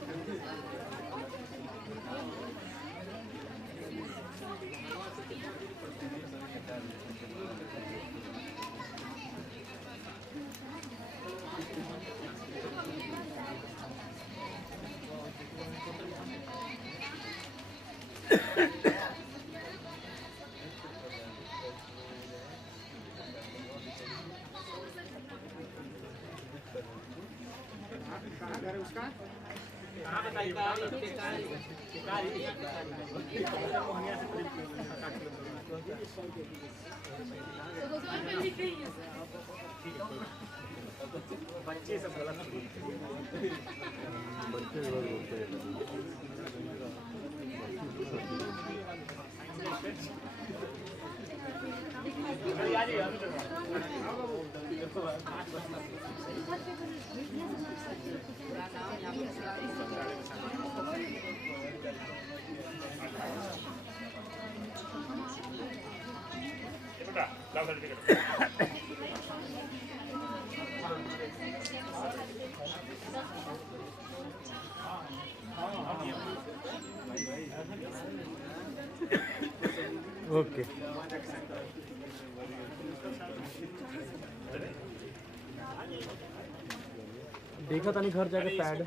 घर है उसका? कहाँ बताइए? मोहनिया से करीब 7-8 किलोमीटर। बच्चे सब गलत ओके देखा था नहीं घर जाके पैड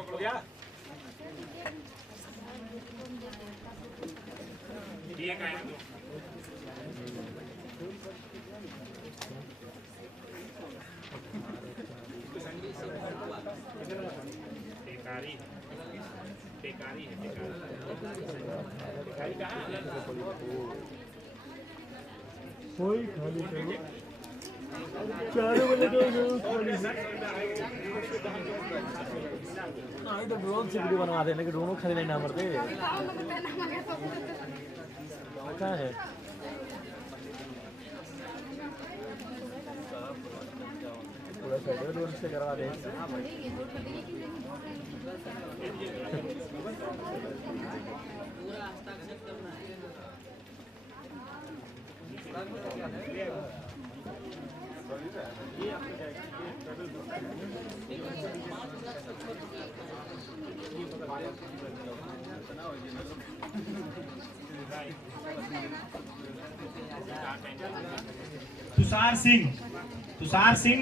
कोई खाली करो 4 बजे तो ड्रोन से वीडियो बनवा देने के ड्रोन खरीदने ना पड़ते क्या है पूरा वीडियो ड्रोन से करवा दे तुषार सिंह, तुषार सिंह,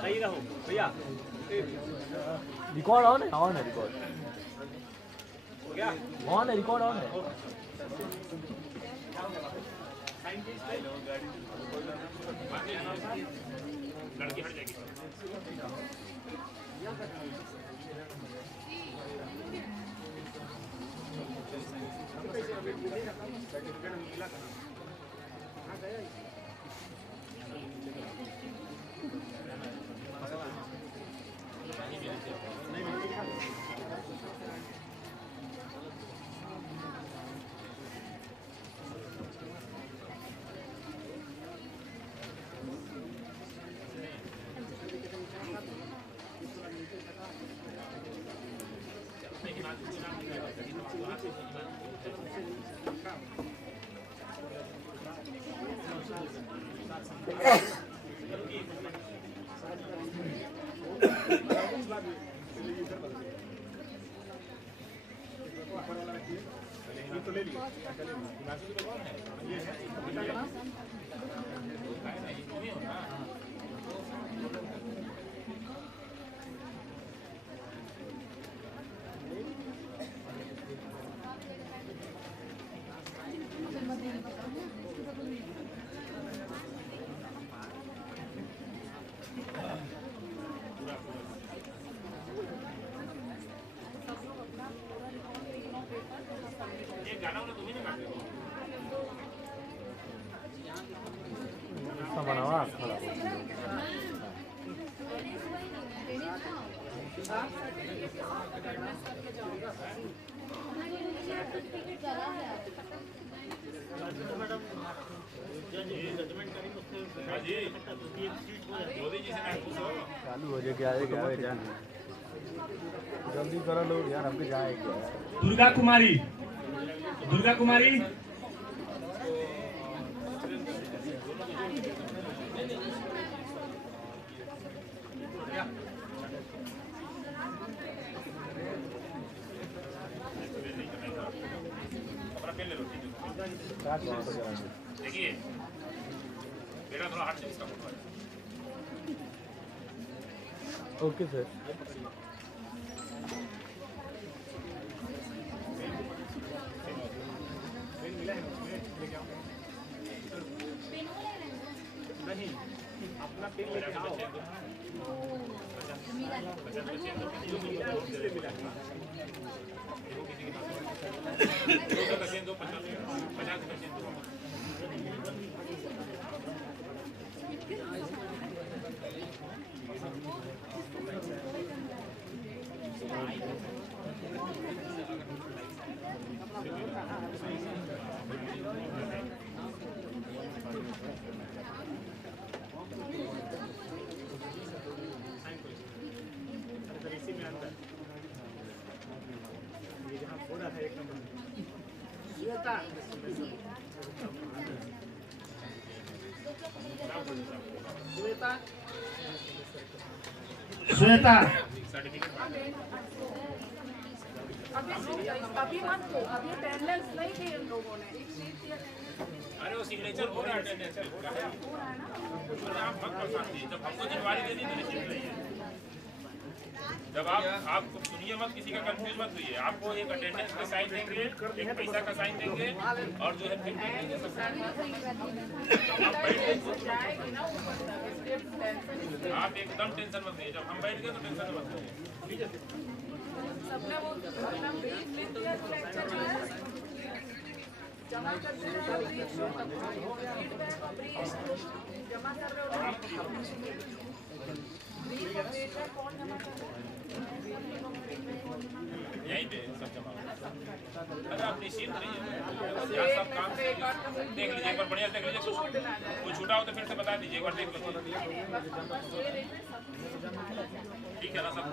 सही रहो भैया। रिकॉर्ड ऑन है रिकॉर्ड हो गया, ऑन है, रिकॉर्ड ऑन है। लड़की हट जाएगी। चालू हो जाए क्या जल्दी करो लोग यार, हमको जाए क्या। दुर्गा कुमारी, दुर्गा कुमारी, देखिए बेटा थोड़ा हाथ से इसका फोटो है। Okay sir. नहीं, अपना पेन लेके आओ। श्वेता, अभी मत दो, अभी अटेंडेंस नहीं दी इन लोगों ने। अरे वो सिग्नेचर हो रहा है, अटेंडेंस हो रहा है। आप मत परेशान कीजिए, जब हमको जिम्मेवारी दे दी तो निश्चित रहिए। जब आप सुनिए मत, किसी का कंफ्यूज मत होइए। आपको एक अटेंडेंस का साइन देंगे, एक पैसा का साइन देंगे और जो है फिर देंगे सब। आप एकदम टेंशन मत लीजिए, जब हम बैठ गए तो टेंशन मत लीजिए। सबने वो अपना ब्रीफ ले दिया लेक्चर में जमा करते हैं, फीडबैक और ब्रीफ जमा कर रहे हो। ब्रीफ और फीडबैक कौन जमा कर रहे हो? यहीं पे सब जमा होगा। अरे आप निश्चिंत रहिए, यहाँ सब काम देख लीजिए, एक बार बढ़िया देख लीजिए। कुछ छूटा हो तो फिर से बता दीजिए, एक बार देख लीजिए। ठीक है ना सब?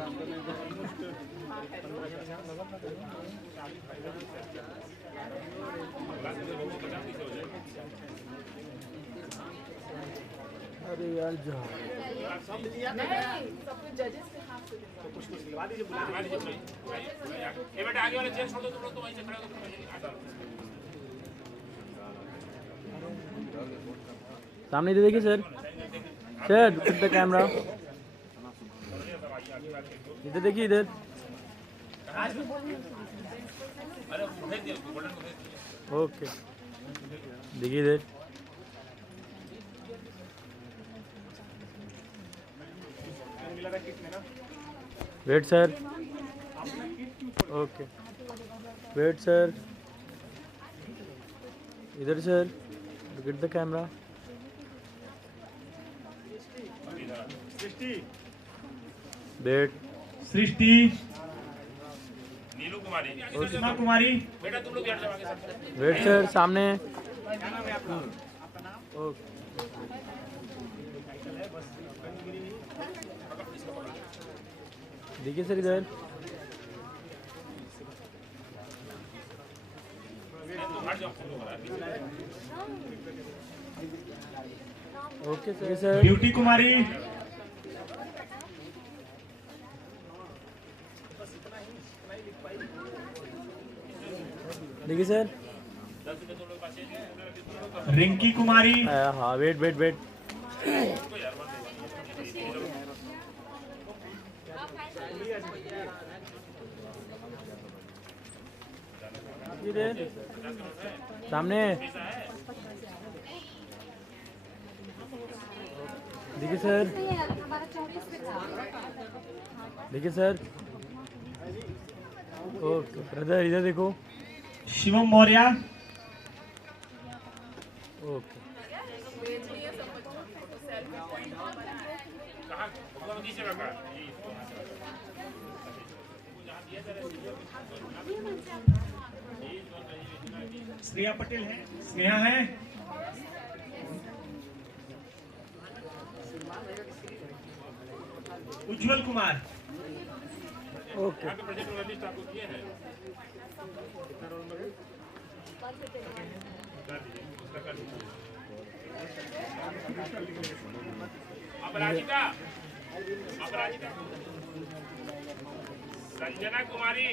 अरे यार जा सब लिया तो कुछ दिलवा दीजिए, बुला दीजिए। ये बेटा आगे वाले चेयर छोड़ दो, तुम लोग तो वहीं से खड़े हो, सामने इधर देखिए sir. Sir look the camera, इधर देखिए इधर। ओके देखिए इधर। Wait sir, okay wait sir, इधर sir, look at the camera. Wait Srishti, Neelu Kumari, Sushma Kumari, बेटा तुम लोग यार आगे सब। वेट सर, सामने। क्या नाम है आपका? ओके देखिए सर इधर। Okay sir. ब्यूटी कुमारी, देखिए सर। रिंकी कुमारी, हाँ वेट वेट वेट। इधर सामने देखिए सर, देखिए सर। ओके ब्रदर इधर देखो। शिवम मौर्य, ओके श्रेया पटेल है, स्नेहा है, उज्जवल कुमार। ओके अपराजिता, संजना कुमारी।